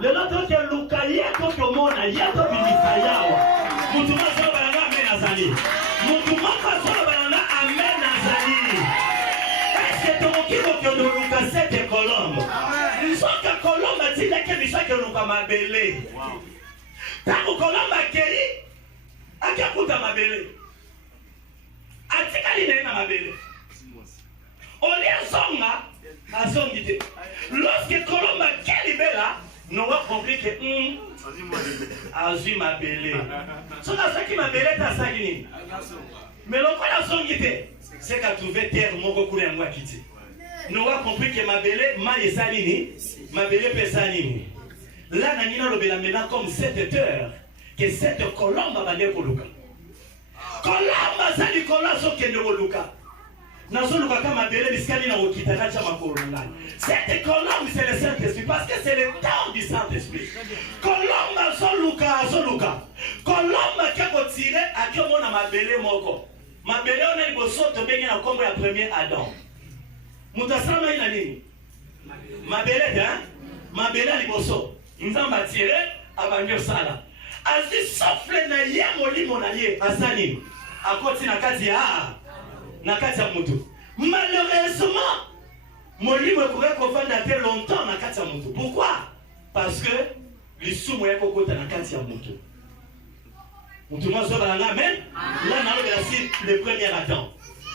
Le lot de Luka, il y a tout le monde, il y a tout le Misaya. Moutouma Sobalana Amen Azali. Moutouma Sobalana Amen Azali. Est-ce que ton kilo que nous Luka c'est Colombo? Nous sommes que Colombo a dit que nous sommes que nous sommes mabélés. Tant que Colombo a guéri, à qui a coûté mabélé? Atikali na mabele. Olia songa azongite. Lorsque Colomba kelibela, nous avons compris que azui mabele. Sona saki mabele ta sagini. Mais lokola zongite, c'est qu'a trouvé terre moko kule ngwa kiti. Nous avons compris que mabele ma yesalini, mabele pesanini. Là nanina lobela maintenant comme 7 heures que cette Colomba va aller koluka. Colomba zali kolaso kende woluka. Nazo luka kama bele biskali na okitana cha makolonga. Cette colombe c'est le Saint-Esprit parce que c'est le temps du Saint-Esprit. Colomba zo luka. Colomba kako tire akiomo na mabele moko. Mabele ona liboso to bengi na kombo ya premier Adam. Mutasama ina nini? Mabele hein? Mabele liboso. Nzamba tire abanyo sala. Asi souffle na ye molimo na ye asani akoti na kati ya mutu. Malheureusement molimo pourrait confondre très longtemps na kati ya mutu. Pourquoi? Parce que le sumo ya kokota na kati ya mutu. Mutu mo so balanga amen. Là na le premier Adam.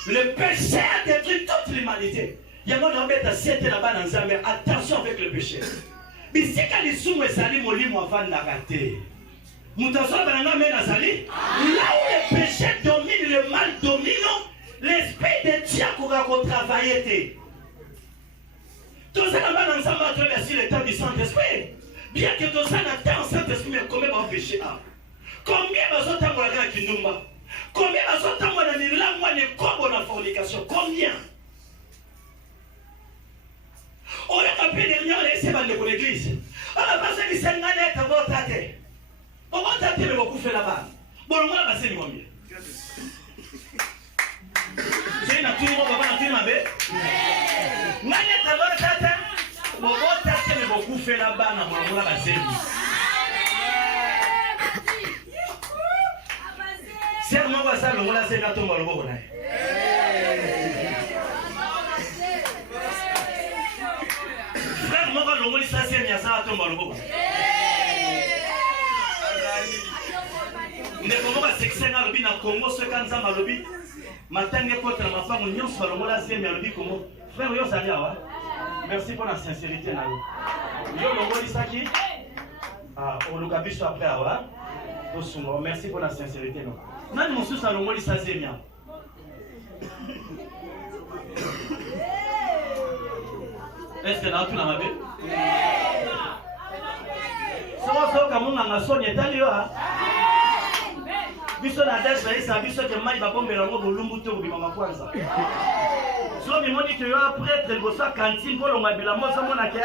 Le péché a détruit toute l'humanité. Yango na beta siete na bana nzambe, attention avec le péché. Bisika le sumo esali molimo avanda raté. Là où le péché domine, le mal domine, l'esprit de Dieu pourra travailler. Tout ça là-bas ensemble à traverser le temps du Saint-Esprit. Bien que tout ça n'a pas Saint-Esprit, mais combien va péché? Combien va sortir dans la Kinumba? Combien va sortir dans la langue de corps dans la fornication? Combien? On a appelé dernier, on a laissé dans l'église. On a passé les 5 années à votre tête. On va tenter de beaucoup faire là-bas. Bon, on va passer le combien? J'ai une tour, on va faire ma bête. Nanya tava tata, on va tenter de beaucoup faire là-bas. On va passer. frère moi va ça longola c'est na tomba loboko na frère moi va longoli ça c'est nya ça tomba loboko ndeko mo ba section na lobi na Congo ce quand ça malobi matanga contre ma femme nyonso ba longola c'est nya lobi comment frère yo ça wa merci pour la sincérité na yo longoli ça qui ah on le cabiche après wa merci pour la sincérité non nani mosusu alongoli ça c'est bien est-ce que là tout na mabe so ka munga ngasoni etali yo ha biso na dash na isa biso ke mai ba bombela ngo bolumbu to bima kwanza so mi moni que yo après le bossa cantine ko longa bila mo samo na ke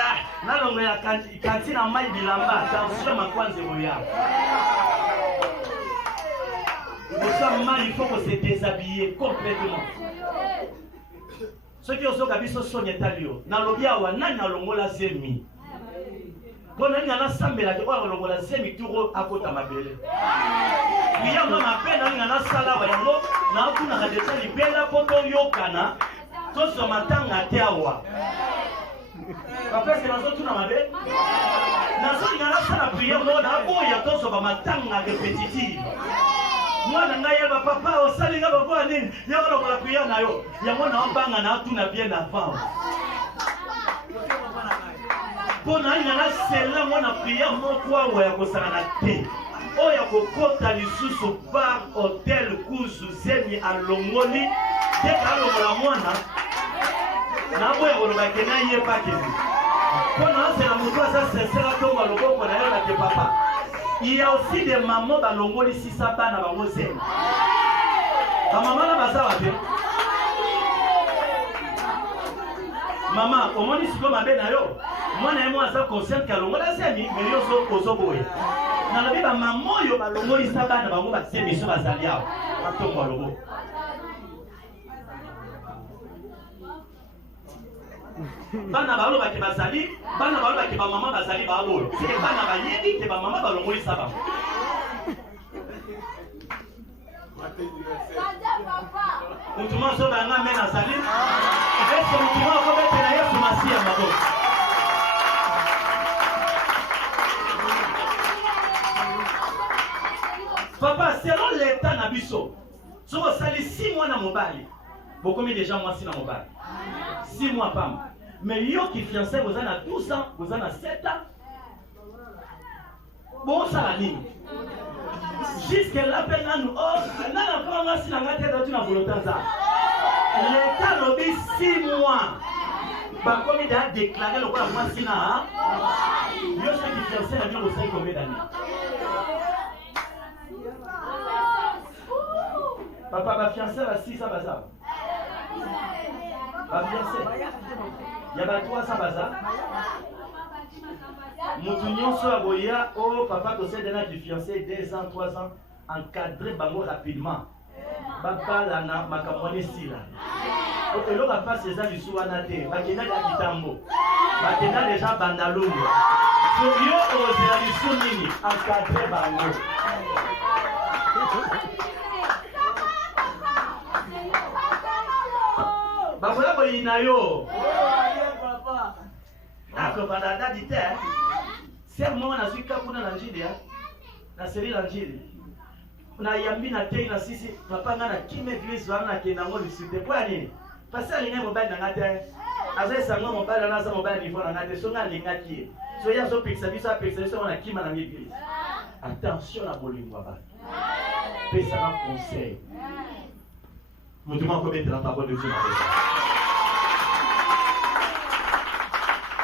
na longa ya cantine na mai bilamba attention ma kwanza boya il faut qu'on se déshabille complètement. Ce qui est aussi kabiso sonya talio na lobia wa nani alongola zemi. Bona ni ana sambela ke wa alongola zemi turo akota mabele. Biya mama pena ni ana sala wa yango na kuna ka deta libela poto yokana to so matanga teawa. Papa c'est nazo tuna mabe. Nazo ni ana sala prière mo na boya to so ba matanga répétitive. Moi nanga ba papa o salinga ba kwa nini ya wala kwa priya nayo ya mwana wambanga na tuna bien avant bona ina na sela mwana priya mo kwa wa ya kosana na te o ya kokota lisusu par hotel kuzu zemi alongoli te kalongola mwana na boya koloba kena ye pakezi bona c'est la mutwa ça c'est la tomba loboko na yo na ke papa. Il y a aussi des mamans dans l'ongoli si ça va na bango zen. Ta maman na basa wa pe. Maman, au moins si comme abe na yo. Moi na moi ça concerne ka longola zemi, mais yo so koso boye. Na la bi ba maman yo ba longoli si ça va na bango ba zemi so bazali awo. Ba tombo lobo. Bana balo ba ke bazali, bana balo ba ke ba mama bazali ba bolo. C'est bana ba yebi ke ba mama ba longoli saba. Mutuma so ba nga mena sali. Est-ce que mutuma ko bete na Yesu masia mabo. Papa, selon l'état na biso, so ko sali 6 mois na mobali. Beaucoup déjà moi si na mobali. 6 mois pas. Mais yo qui fiancé vous en a 12 ans, vous en a 7 ans. Bon ça la ligne. Jusqu'à la peine nous oh, là encore on si la tête dans une volonté ça. L'état lobby 6 mois. Bah comme il a déclaré le quoi moi si na. Yo ça qui fiancé la vie au 5 combien d'années. Papa va fiancé à 6 ans bazar. Va fiancé. Il y a 3 ans bazar. Moutounion soit boya, oh papa possède un âge de fiancé 2 ans, 3 ans, encadré bango rapidement. Papa la na makamone sila. Et l'on va pas ces ans du souanate, bakena ya kitambo. Bakena déjà bandalungu. Soyo ozela du sounini, encadré bango. Bakola boyina yo. Ako badada dite. C'est moi na zika kuna na njili ya. Na seri la njili. Na yambi na tei na sisi papa nga na kime église wana kenda ngo lusite. Kwa nini? Parce que linga mobile na ngate. Aza sango mobile na sa mobile ni fona ngate so nga lingaki. So ya so pizza biso na kima na église. Attention na bolingo ba. Pesa na conseil. Mutuma ko betela ta bonne Dieu.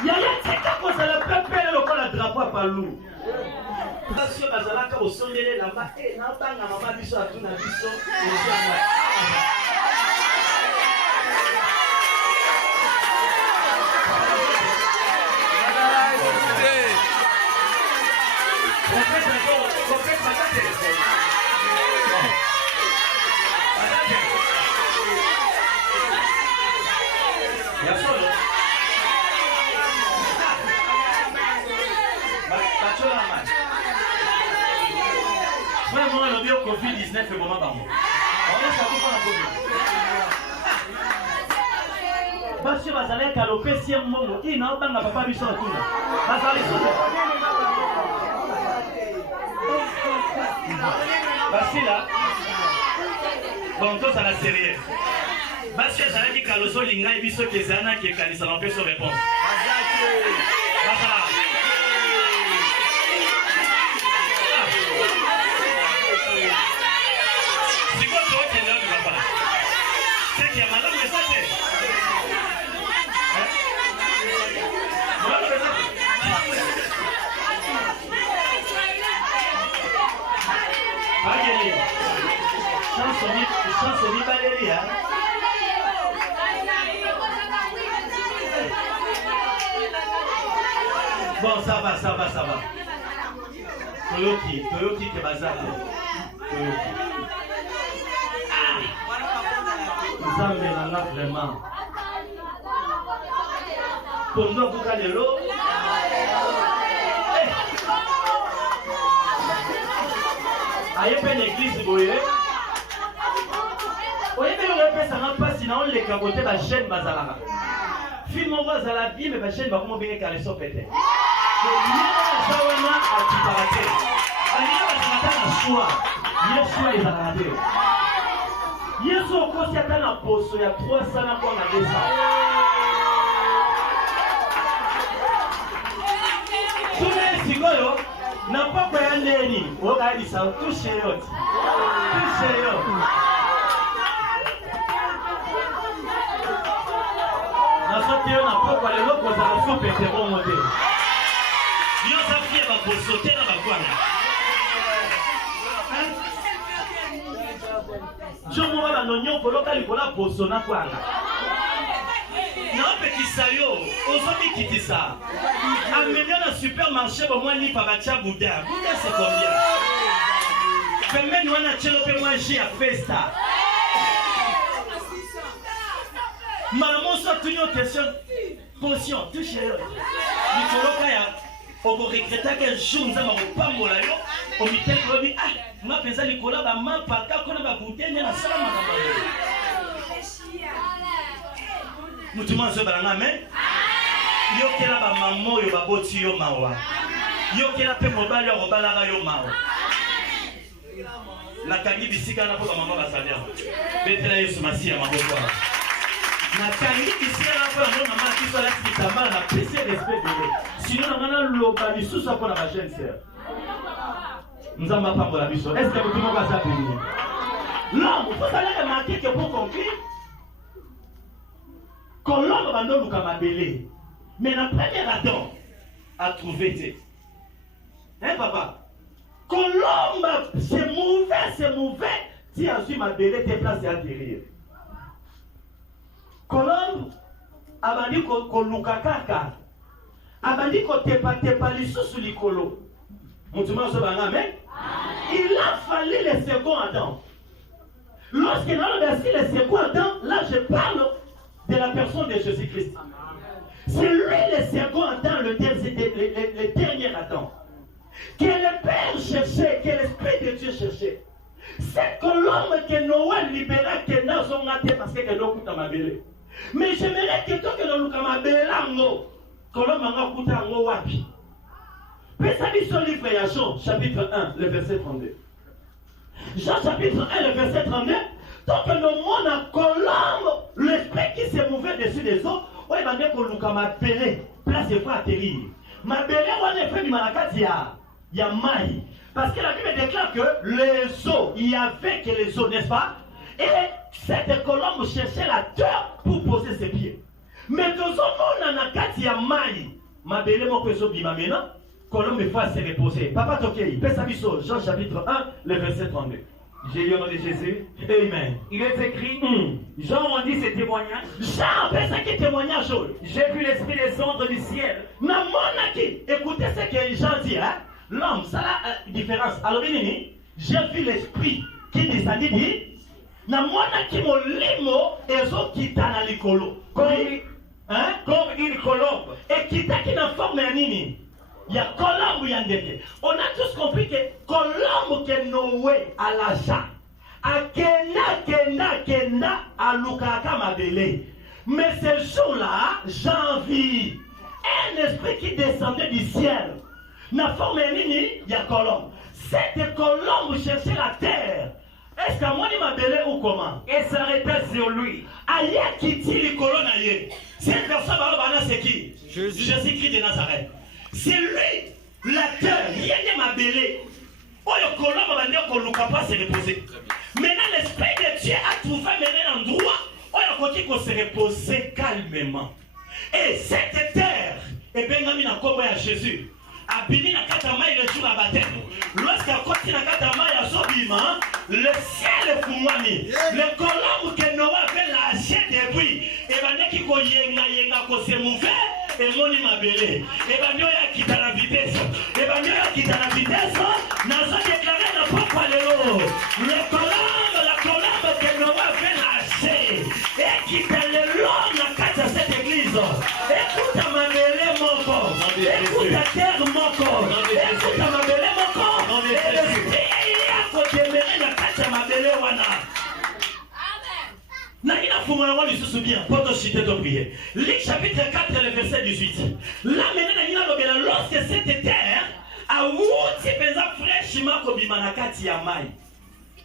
Yaya teka ko za la pepele lokola drapeau à palou. Parce que bazalaka au sondele la ba e na tanga mama biso atuna biso. bio Covid-19 et moment bango. On est ça pour la Covid. Parce que bazalé kalopé si mongo, il n'a pas papa biso tout. Bazalé Basi là. Bon, toi ça la sérieux. Basi ça dit kaloso linga biso kezana qui kanisa na peso réponse. Basa. C'est quoi toi qui est là papa? C'est qui a madame mais ça c'est. Ageli. Chanson ni Valérie hein. Bon, ça va. Toyoki qui est bazar. Nzambe nanga vraiment. Tondo kuka lelo. Aye pe l'église boye. Oye pe le pesa na pasi na on le kabote ba chaîne bazalaka. Film on va à la vie mais ba chaîne ba comment bien carré so pété. Sawana atiparate. Ani ba tata choix. Yesu ezalade. Yesu okosi ata na poso ya 300 na kwa na 200. Tune sigoyo na papa ya ndeni oka di sa touche yo. Na sote yo na papa le loko za so pété bon modèle. Yo sa fie ba poso te na ba kwana. Je me vois dans l'oignon pour l'autre, il faut la poisson à quoi. Non, petit sayo, aujourd'hui qui dit ça. Amener dans le supermarché, au moins, il faut acheter Bouddha. Bouddha, c'est combien? Fais-moi, nous, on a acheté le manger à Festa. Maman, soit tout une question. Potion, touchez-le. Il faut l'autre, on va regretter qu'un jour, nous allons pas mourir. On dit, ah, ma pesa likola ba mapa ka kona ba bouteille na salama na ba. Mutuman zo balanga amen. Yo kela ba mamo yo ba boti yo mawa. Yo kela pe mobali yo balaga yo mawa. Na kangi bisika na po ba mama ba salia. Betela Yesu masia maboko. Na kangi bisika na po na mama kiso la kitamba na pese respect de. Sinon na ngana loba lisusu po na ba jeune sœur. Nous avons pas pour la biso. Est-ce que vous pouvez pas s'appeler? L'homme, il faut aller remarquer que pour conclure, quand l'homme abandonne le camabélé, mais la première Adam a trouvé. Hein, papa? Quand l'homme, c'est mauvais, si ensuite ma bélé te place à terrir. Quand l'homme abandonne qu'on lukakaka, abandonne qu'on tepa l'issue likolo. Il a fallu le second Adam. Lorsqu'il a reversé le second Adam, là je parle de la personne de Jésus-Christ. C'est lui le second Adam, le dernier Adam. Que le Père cherchait, que l'Esprit de Dieu cherchait. C'est que l'homme que Noël libéra, que nous avons raté parce que nous avons coupé. Mais j'aimerais que toi que nous avons coupé, que l'homme a coupé wapi. Pesa son livre ya Jean, chapitre 1, le verset 32. Jean, chapitre 1, le verset 32. Tant que le monde a colombe, l'esprit qui s'est mouvé dessus des eaux, on va dire que l'on m'a appelé, place de fois atterrir. Ma belle, on a fait du malakati, il y a maï. Parce que la Bible déclare que les eaux, il y avait que les eaux, n'est-ce pas? Et cette colombe cherchait la terre pour poser ses pieds. Mais dans ce monde, on a kati, il y a maï. Ma belle, mon peso bima maintenant. Colombe il faut se reposer. Papa Tokei, Pessabiso, Jean chapitre 1, le verset 32. J'ai lu au nom de Jésus. Amen. Il est écrit, Jean rendit ses témoignages. Jean, Pessa qui témoignage. J'ai vu l'esprit descendre du ciel. Écoutez ce que Jean dit, hein? L'homme, ça a une différence. Alors, j'ai vu l'esprit qui descendit dit, Namona qui mo limo et zo qui t'a na likolo. Comme une colombe. Et qui t'a qui n'a forme à nini. Il y a Colombe Yandeke. On a tous compris que Colombe que Noé à l'achat. A Kenda à Lukaka Mabele. Mais ce jour-là, j'envie un esprit qui descendait du ciel. N'a formé nini, il y a Colombe. Cette Colombe cherchait la terre. Est-ce qu'à moi, il m'a belé ou comment? Et s'arrêta sur lui. Aïe qui dit les colonnes aïe. Cette personne, c'est qui? Jésus-Christ de Nazareth. C'est lui, la terre. Rien ne m'a belé. Oh, le colombe va dire qu'on ne peut pas se reposer. Maintenant, l'Esprit de Dieu a trouvé un endroit où il faut se reposer calmement. Et cette terre, et bien, il y a Jésus. Abini na katama le jour à baptême. Lorsqu'il continue na katama ya sobima, le ciel est fumwani. Le colombe que Noé avait lâché depuis, et ben qui ko yenga ko se mouver et moni mabele. Et ben ya kita la vitesse. Et ben ya kita la vitesse, na so déclarer na papa lelo. Le colombe, la colombe que Noé avait lâché et qui t'a le long na kata cette église. Écoute ma belle mon corps. Écoute ta terre mon corps. Écoute ma belle mon corps. Et le Seigneur a côté na kata ma belle wana. Naïna Foumawa lui se souvient, pour te citer ton prière. Luc chapitre 4, le verset 18. Là maintenant, Naïna Lobela, lorsque cette terre a outi pesa fraîchement comme Bimanakati Yamai.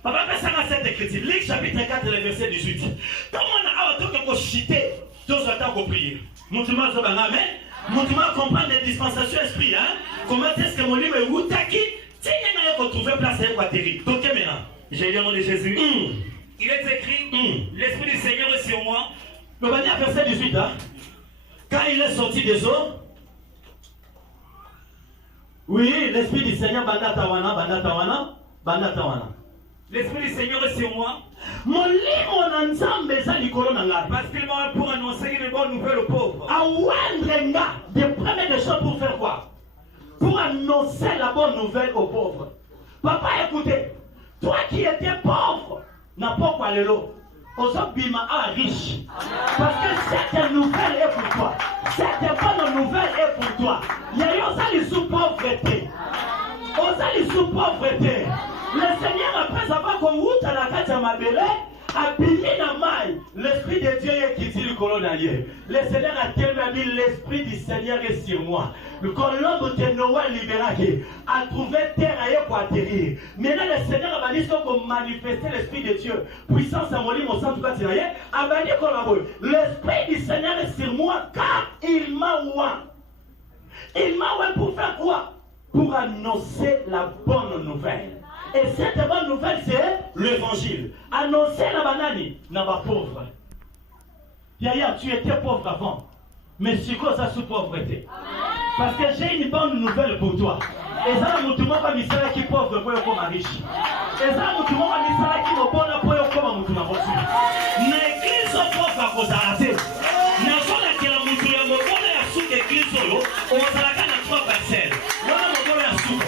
Papa Pessanga cette écriture. Luc chapitre 4, le verset 18. Comment on a autant que citer, tous attendent qu'on prie. Moutuma Zobanga, amen. Moutuma comprend les dispensations esprit, hein. Comment est-ce que mon livre est Woutaki? Tiens, il y a trouvé place à Équatérie. Donc maintenant, J'ai lu le nom de Jésus. Il est écrit, l'Esprit du Seigneur est sur moi. Le dernier verset 18, hein? Quand il est sorti des eaux, oui, l'Esprit du Seigneur, Bandatawana. L'Esprit du Seigneur est sur moi. Parce qu'il m'a pour annoncer une bonne nouvelle aux pauvres. Des premières des choses pour faire quoi? Pour annoncer la bonne nouvelle aux pauvres. Papa, écoutez, toi qui étais pauvre, n'a pas quoi le lot. Bima a riche. Parce que cette nouvelle est pour toi. Cette bonne nouvelle est pour toi. Il y a eu sous pauvreté. Sous pauvreté. Le Seigneur, après avoir conduit à la carte à ma belle, a béni la maille. L'Esprit de Dieu est qui dit le colonnier. Le Seigneur a tellement dit l'Esprit du Seigneur est sur moi. Le colombe de Noël libéré a trouvé terre à quoi atterrir. Maintenant, le Seigneur a dit qu'on manifester l'Esprit de Dieu. Puissance à mon lit, mon sang, tout cas, a dit qu'on l'Esprit du Seigneur est sur moi car il m'a oint. Il m'a oint pour faire quoi? Pour annoncer la bonne nouvelle. Et cette bonne nouvelle, c'est l'évangile. Annoncer la banane, n'a pas pauvre. Yaya, tu étais pauvre avant. Mais c'est quoi ça sous pauvreté? Parce que j'ai une bonne nouvelle pour toi. Et ça, je ne pas misala qui pauvre pour être riche. Et ça, je ne pas misala qui est bon pour être riche. L'église pauvre à cause arrêter. N'a pas la que la mouture est bonne à sous l'église solo. On va la gagner à 3 parcelles. Voilà mon bon à sous.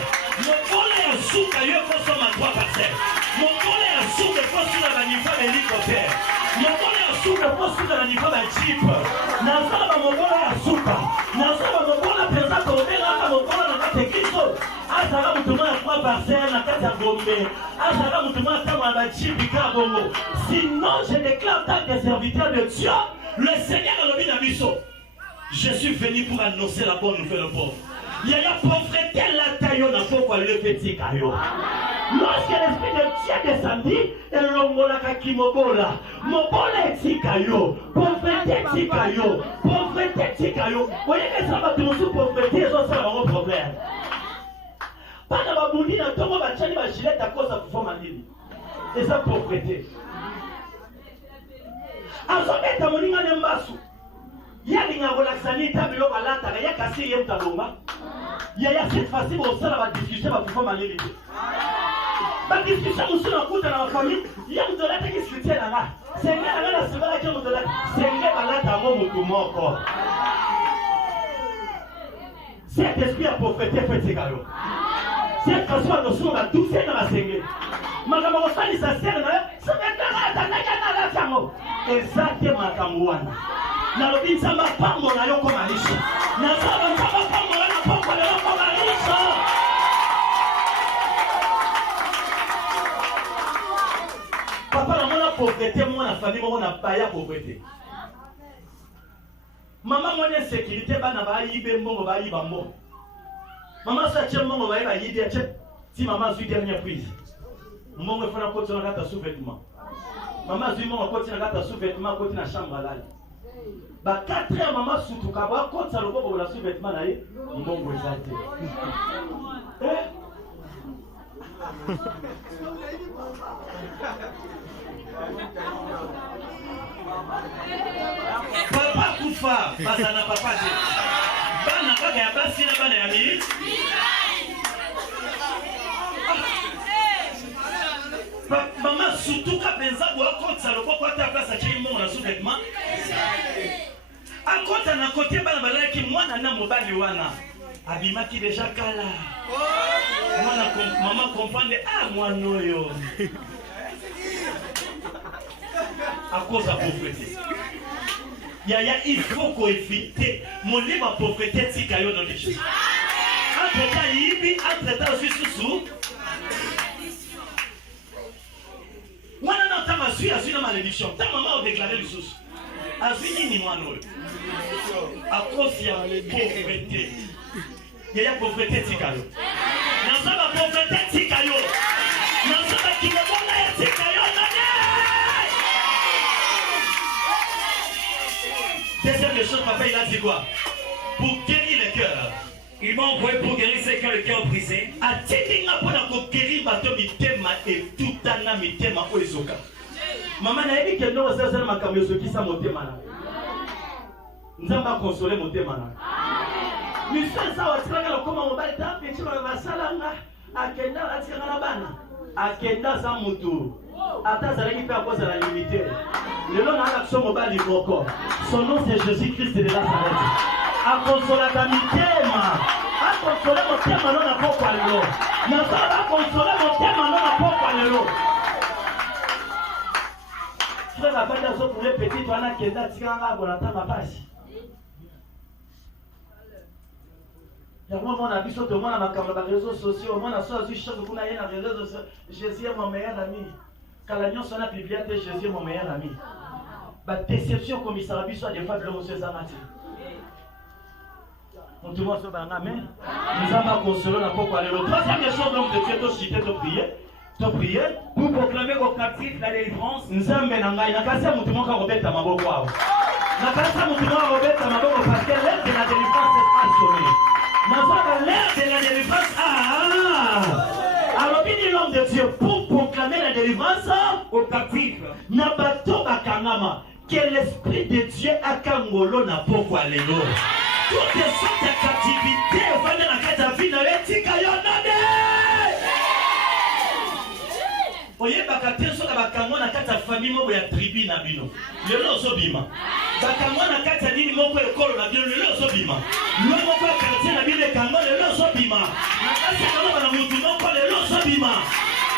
Mon bon à sous, d'ailleurs, consomme à 3 parcelles. Mon bon à sous, il faut sur la niveau de l'hélicoptère. Mon bon à sous, il faut sur la niveau de jeep. N'a pas mon bon à sous. N'a pas mon bon à présent, on est là, mon bon à la église. Azara mutuma à 3 parcelles, na kata Gombe. Azara mutuma à la jeep, Congo. Sinon, je déclare tant que serviteur de Dieu, le Seigneur a le binabiso. Je suis venu pour annoncer la bonne nouvelle aux pauvres. Il y a la pauvreté la taille, on a pourquoi le petit caillot. Lorsque l'Esprit de Dieu est descendu, et l'ongola kakimobola, mobola est tikayo, pauvreté tikayo, pauvreté tikayo. Vous voyez que ça va tout sous pauvreté, ça c'est un problème. Pas de ma boudine, à tout le monde va changer ma gilet à cause de la forme. Et ça pauvreté. Azobé ta moninga nembasu. Yalinga relaxani tabilo balata ya kasi yem talonga. Ya cette facile au sein va discuter va pouvoir m'aller. Ba discussion sur la route dans la famille, yem de la qui se tient là. C'est nga na la sala qui mo de la. C'est nga balata mo mutu moko. Cet esprit a prophété fait ses galo. Cette façon de sur la douce dans la senge. Magama osali sa serne, ça va être na la tango. Exactement comme moi. Na lobinza mapambo na yoko malisha. Na saba mapambo na poko lelo moko riche. Papa na mona pauvreté, mona famille mona baya pauvreté. Maman mona insécurité bana ba yibe mbongo ba yiba mbongo. Maman sa tche mbongo ba yiba yibe tche. Si maman zui dernière prise. Mbongo fona koti na kata sous-vêtement. Maman zui mbongo koti na kata sous-vêtement koti na chambre alali. Ba 4 heures maman sutuka ba koti sa loboko la sous-vêtement na ye mbongo ezate. Papa kufa bazana papa te. Bana kaka ya basi na bana ya mi. Maman surtout ka penza bo akota loboko ata place achi mbongo na sous-vêtement. Akota na côté bana balaki mwana na mobali wana. Abimaki déjà kala. Maman comprendre mwana oyo. À cause de la pauvreté. Il faut qu'on évite mon livre à pauvreté si caillou dans les choses. Entre temps, entre temps, je suis sous. Moi, non, ta ma suite, une malédiction. Ta maman a déclaré les sous. A fini ni moi non. À cause de la pauvreté. Il y a pauvreté si caillou. Dans ça, la pauvreté si caillou. Dans ça, qui ne va pas si caillou. Deuxième des choses, papa, il a dit quoi? Pour guérir le cœur. Il m'a envoyé pour guérir ceux qui ont le cœur brisé. A tindinga pour guérir bato mitema et tout ana mitema oizoka. Maman n'a dit que non, c'est ça ma caméra qui ça motema na. Nzamba consoler motema na. Mais ça va tirer le comment on va être petit va salanga akenda atika na bana. Akenda za mutu. Ata zalaki pe à cause de la limité. Le nom de l'action mobile est encore. Son nom c'est Jésus-Christ de Nazareth. A consoler ta mitema. A consoler mon thème non na poko lelo. Na pas consoler mon thème non na poko lelo. Frère la bande azo pour les petits toi na kenda tikanga bona ta mapasi. Ya moi mon ami sur tout le monde na makambo les réseaux sociaux, moi na so azu chef kuna yena réseaux sociaux. Jésus est mon meilleur ami. Kalagnon son a Bible de Jésus mon meilleur ami. La déception comme il s'arrête soit des fois de l'homme Zamati. On te voit ce amen. Nous avons consolé la porte à l'eau. Troisième chose donc de Dieu, de citer, de prier. Pour proclamer aux captifs la délivrance. Nous avons menangay. Na kasi mutu moka Robert Amabo kwao. Na kasi mutu moka Robert Amabo parce que l'heure de la délivrance est sonné. Nous avons l'heure de la délivrance. Alors bien l'homme de Dieu pour proclamer la délivrance aux captifs. Nabato bakangama. Que l'esprit de Dieu a kangolo na poko alelo. Toutes les sortes de captivité vont dans la catavine avec Tikayonade. Oye bakate so na bakango na kata famille moko ya tribu na bino. Lelo so bima. Bakango na kata nini moko ekolo na bino lelo so bima. Lo moko ya quartier na bino kango lelo so bima. Na kasa kama na mutu moko lelo so bima.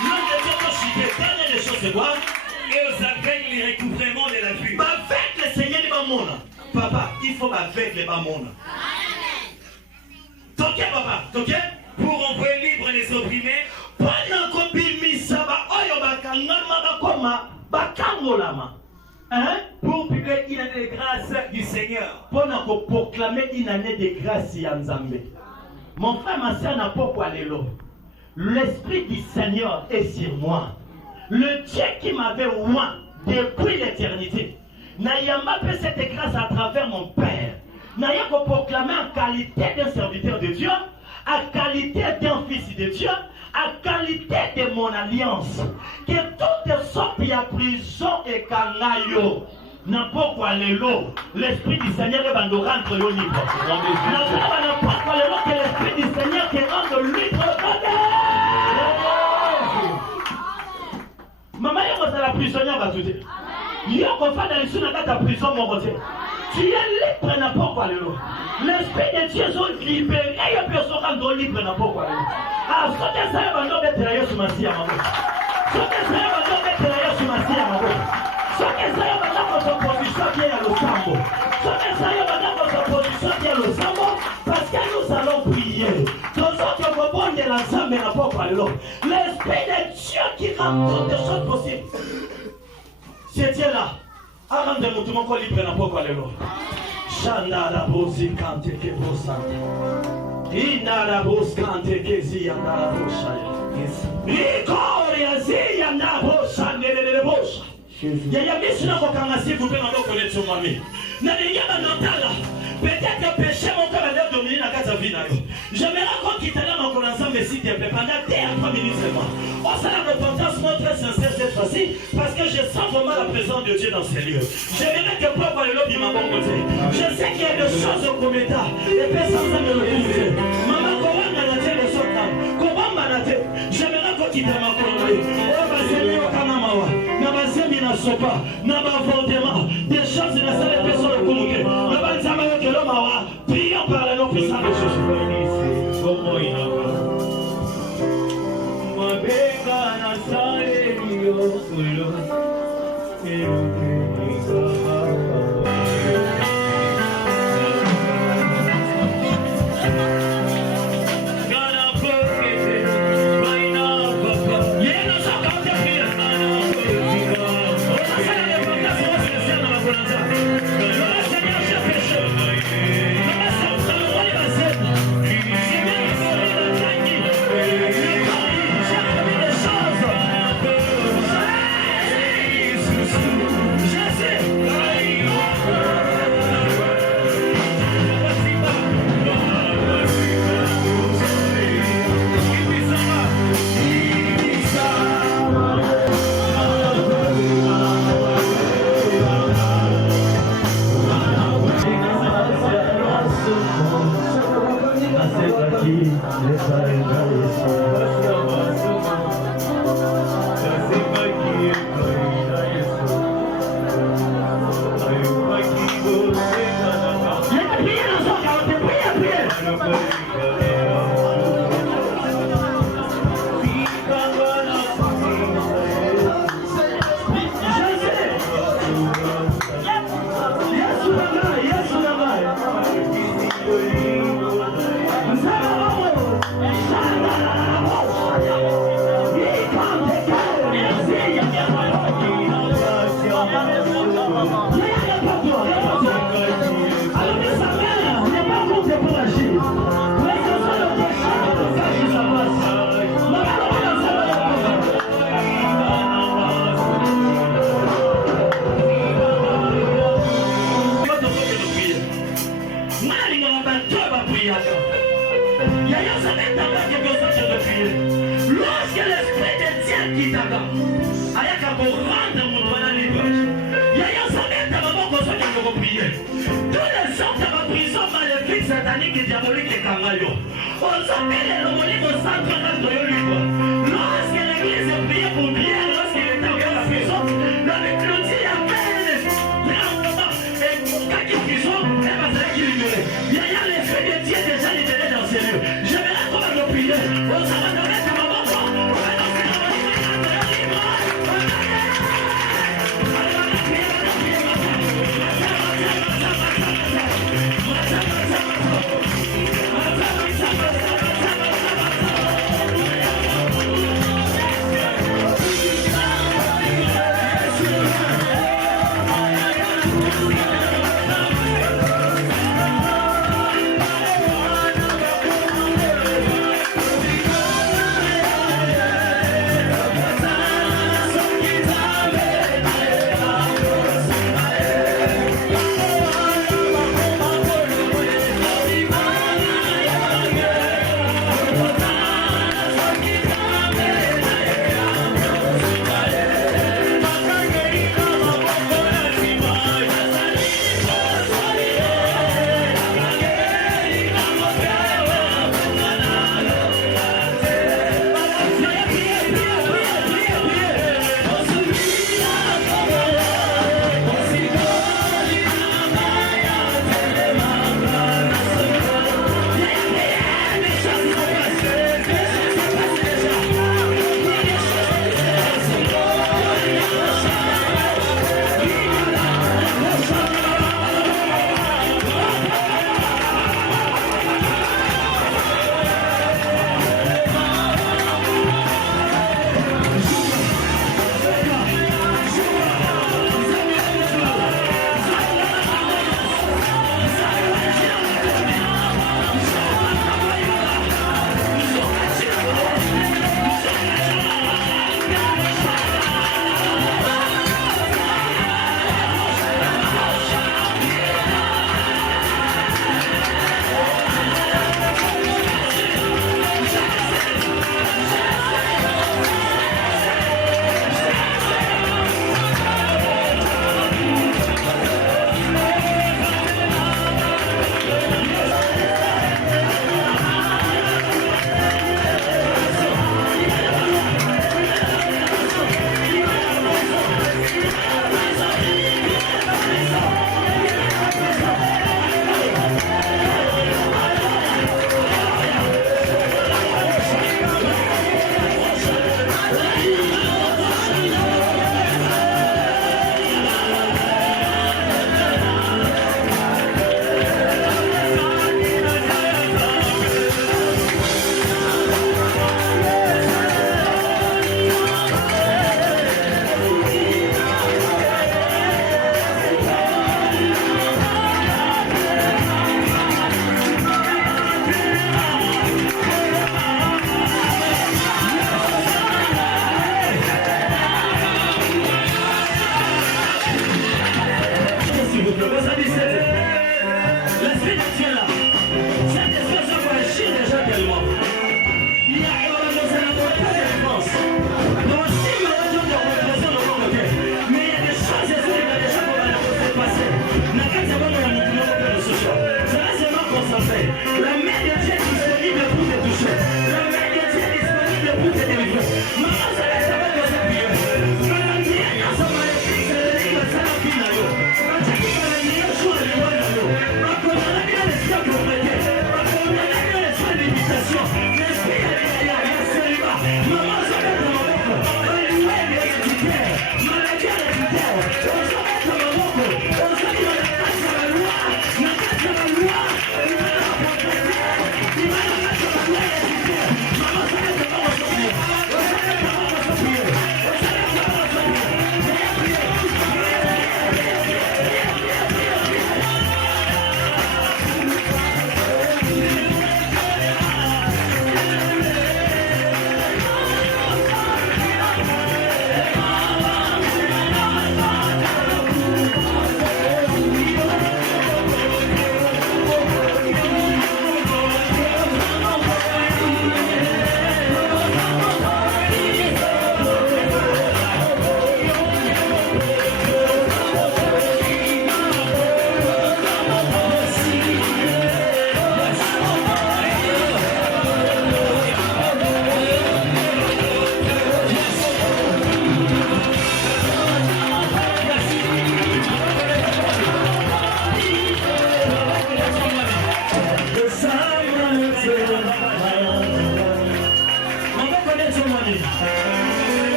Lo de toto cité dernière des choses c'est quoi? Et aux aveugles les recouvrements de la vue. Avec le Seigneur de Bamona. Papa, il faut avec les Bamona. Toké papa, toké. Pour envoyer libre les opprimés. Pendant qu'on bimisaba oyo bakangama bakoma bakangolama. Pour publier une année de grâce du Seigneur. Pendant qu'on proclamer une année de grâce à Nzambe. Mon frère, ma soeur n'a pas quoi l'élo. L'esprit du Seigneur est sur moi. Le Dieu qui m'avait oint depuis l'éternité. N'ayama fait cette grâce à travers mon Père. N'ayama proclamé en qualité d'un serviteur de Dieu, en qualité d'un fils de Dieu, en qualité de mon alliance. Que toutes sortes de prison et kanayo. N'a pas quoi l'élo. L'esprit du Seigneur est dans le rendre libre. N'a pas quoi l'élo que l'esprit du Seigneur te rende libre. Maman, il y a la prisonnière va tout dire. Il y a qu'on fait dans les sous ta prison, mon côté. Tu es libre, n'a pas quoi l'élo. L'esprit de Dieu est libéré. Il y a personne qui est libre, n'a pas quoi l'élo. Ah, ce que ça va nous mettre là, sur ma scie à ma gauche. Ce que ça va nous mettre là, sur ma scie à ma gauche. Ce que ça va nous mettre en position qui est le sambo. Ce que ça va nous mettre en position qui est le sambo. Parce que nous allons prier. L'esprit de Dieu qui raconte des choses possibles. C'est Dieu là. Avant de nous tout le monde libre n'a pas quoi le lot. Chanda la bosi kante ke bosante. Ina la bos kante ke zi anda la bosaya. Ikoria zi anda bosane le bosa. Yaya misina kwa kangasi vous pouvez nous connaître sur moi. Na ninga notala. Peut-être que péché mon cœur va dominer la casa vie. J'aimerais qu'on quitte là mon ensemble s'il te plaît pendant 2 à 3 minutes seulement. On sent la repentance très sincère cette fois-ci parce que je sens vraiment la présence de Dieu dans ces lieux. J'aimerais que Papa le lobby m'a bon côté. Je sais qu'il y a des choses au comméta et personne ne le trouve. Maman comment manager le sotan? Comment manager? J'aimerais qu'on quitte ma colonie. Oh ma seigneur au Kanamawa. Na ma semi na sopa. Na ma vondement. Des choses na salle personne au Kumuke. Na ma nzama que l'homme a. Prions par le nom puissant de Jésus. Comment il a l'esprit de Dieu là. Cette espèce va agir déjà tellement. Il y a énormément de défense. Donc si malheureusement tu as représent le monde, mais il y a des choses, il y a des choses qu'on va se passer. N'a qu'à savoir dans la multitude de ce soir. Ça va seulement concentré. La main de Dieu est disponible pour te toucher. La main de Dieu est disponible pour te délivrer. Maman, ça va savoir que c'est pire. Quand la prière n'a pas mal écrit, c'est le livre, ça n'a plus n'a eu. Quand tu dis que la meilleure chose est loin n'a eu. Quand on a bien l'esprit de compléter. Quand on a bien l'esprit d'imitation. L'esprit a maman, ça va être mon oncle. On est l'exécuteur. Maladie à l'exécuteur. On s'en va être mon oncle. On s'en va être la loi. La loi. La loi.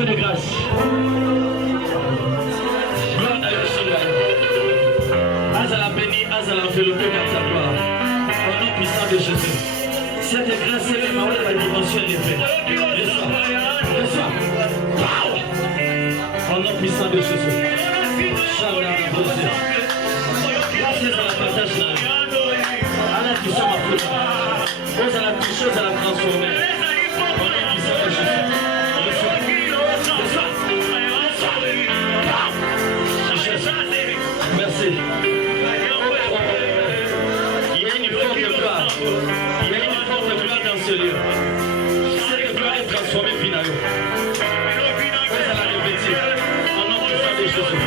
Dieu de grâce. Gloire à Dieu. Azala béni, Azala enveloppé par ta gloire. Au nom puissant de Jésus. Cette grâce est ma la dimension élevée. Reçois. Au nom puissant de Jésus. Grâce à la partage. À la puissance ma foi. Ose à la toucheuse à la transformer. Au nom puissant de Jésus. Merci. Il y a une forte gloire. Il y a une forte gloire dans ce lieu. Cette gloire est transformée finalement. Vous allez répéter. Au nom puissant de Jésus.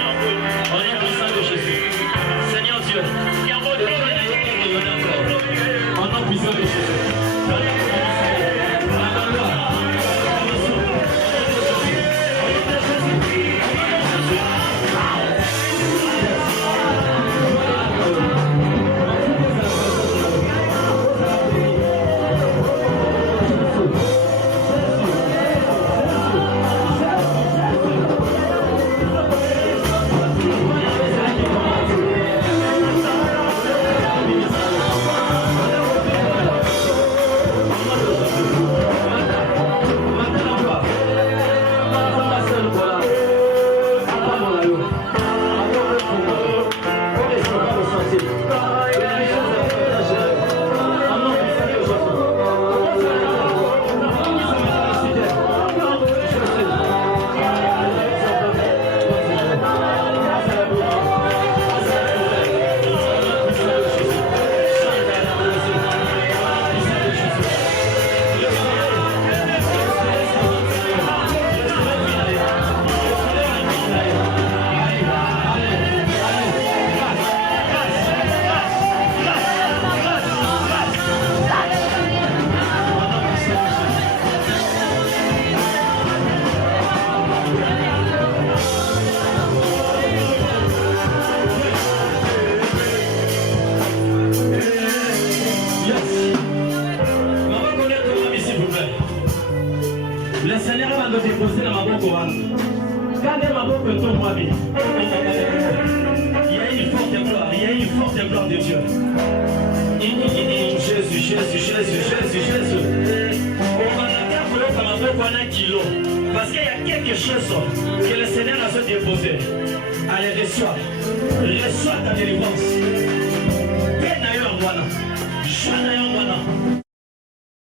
Au nom puissant de Jésus. Seigneur Dieu. Au nom puissant de Jésus. Le Seigneur va nous déposer dans ma boque. Quand ma boque tombe, moi, il y a une forte gloire, il y a une forte gloire de Dieu. Jésus. On va la faire ma boque en un kilo. Parce qu'il y a quelque chose que le Seigneur a se déposé. Allez, reçois ta délivrance. Paix d'ailleurs, voilà. Joie d'ailleurs, voilà.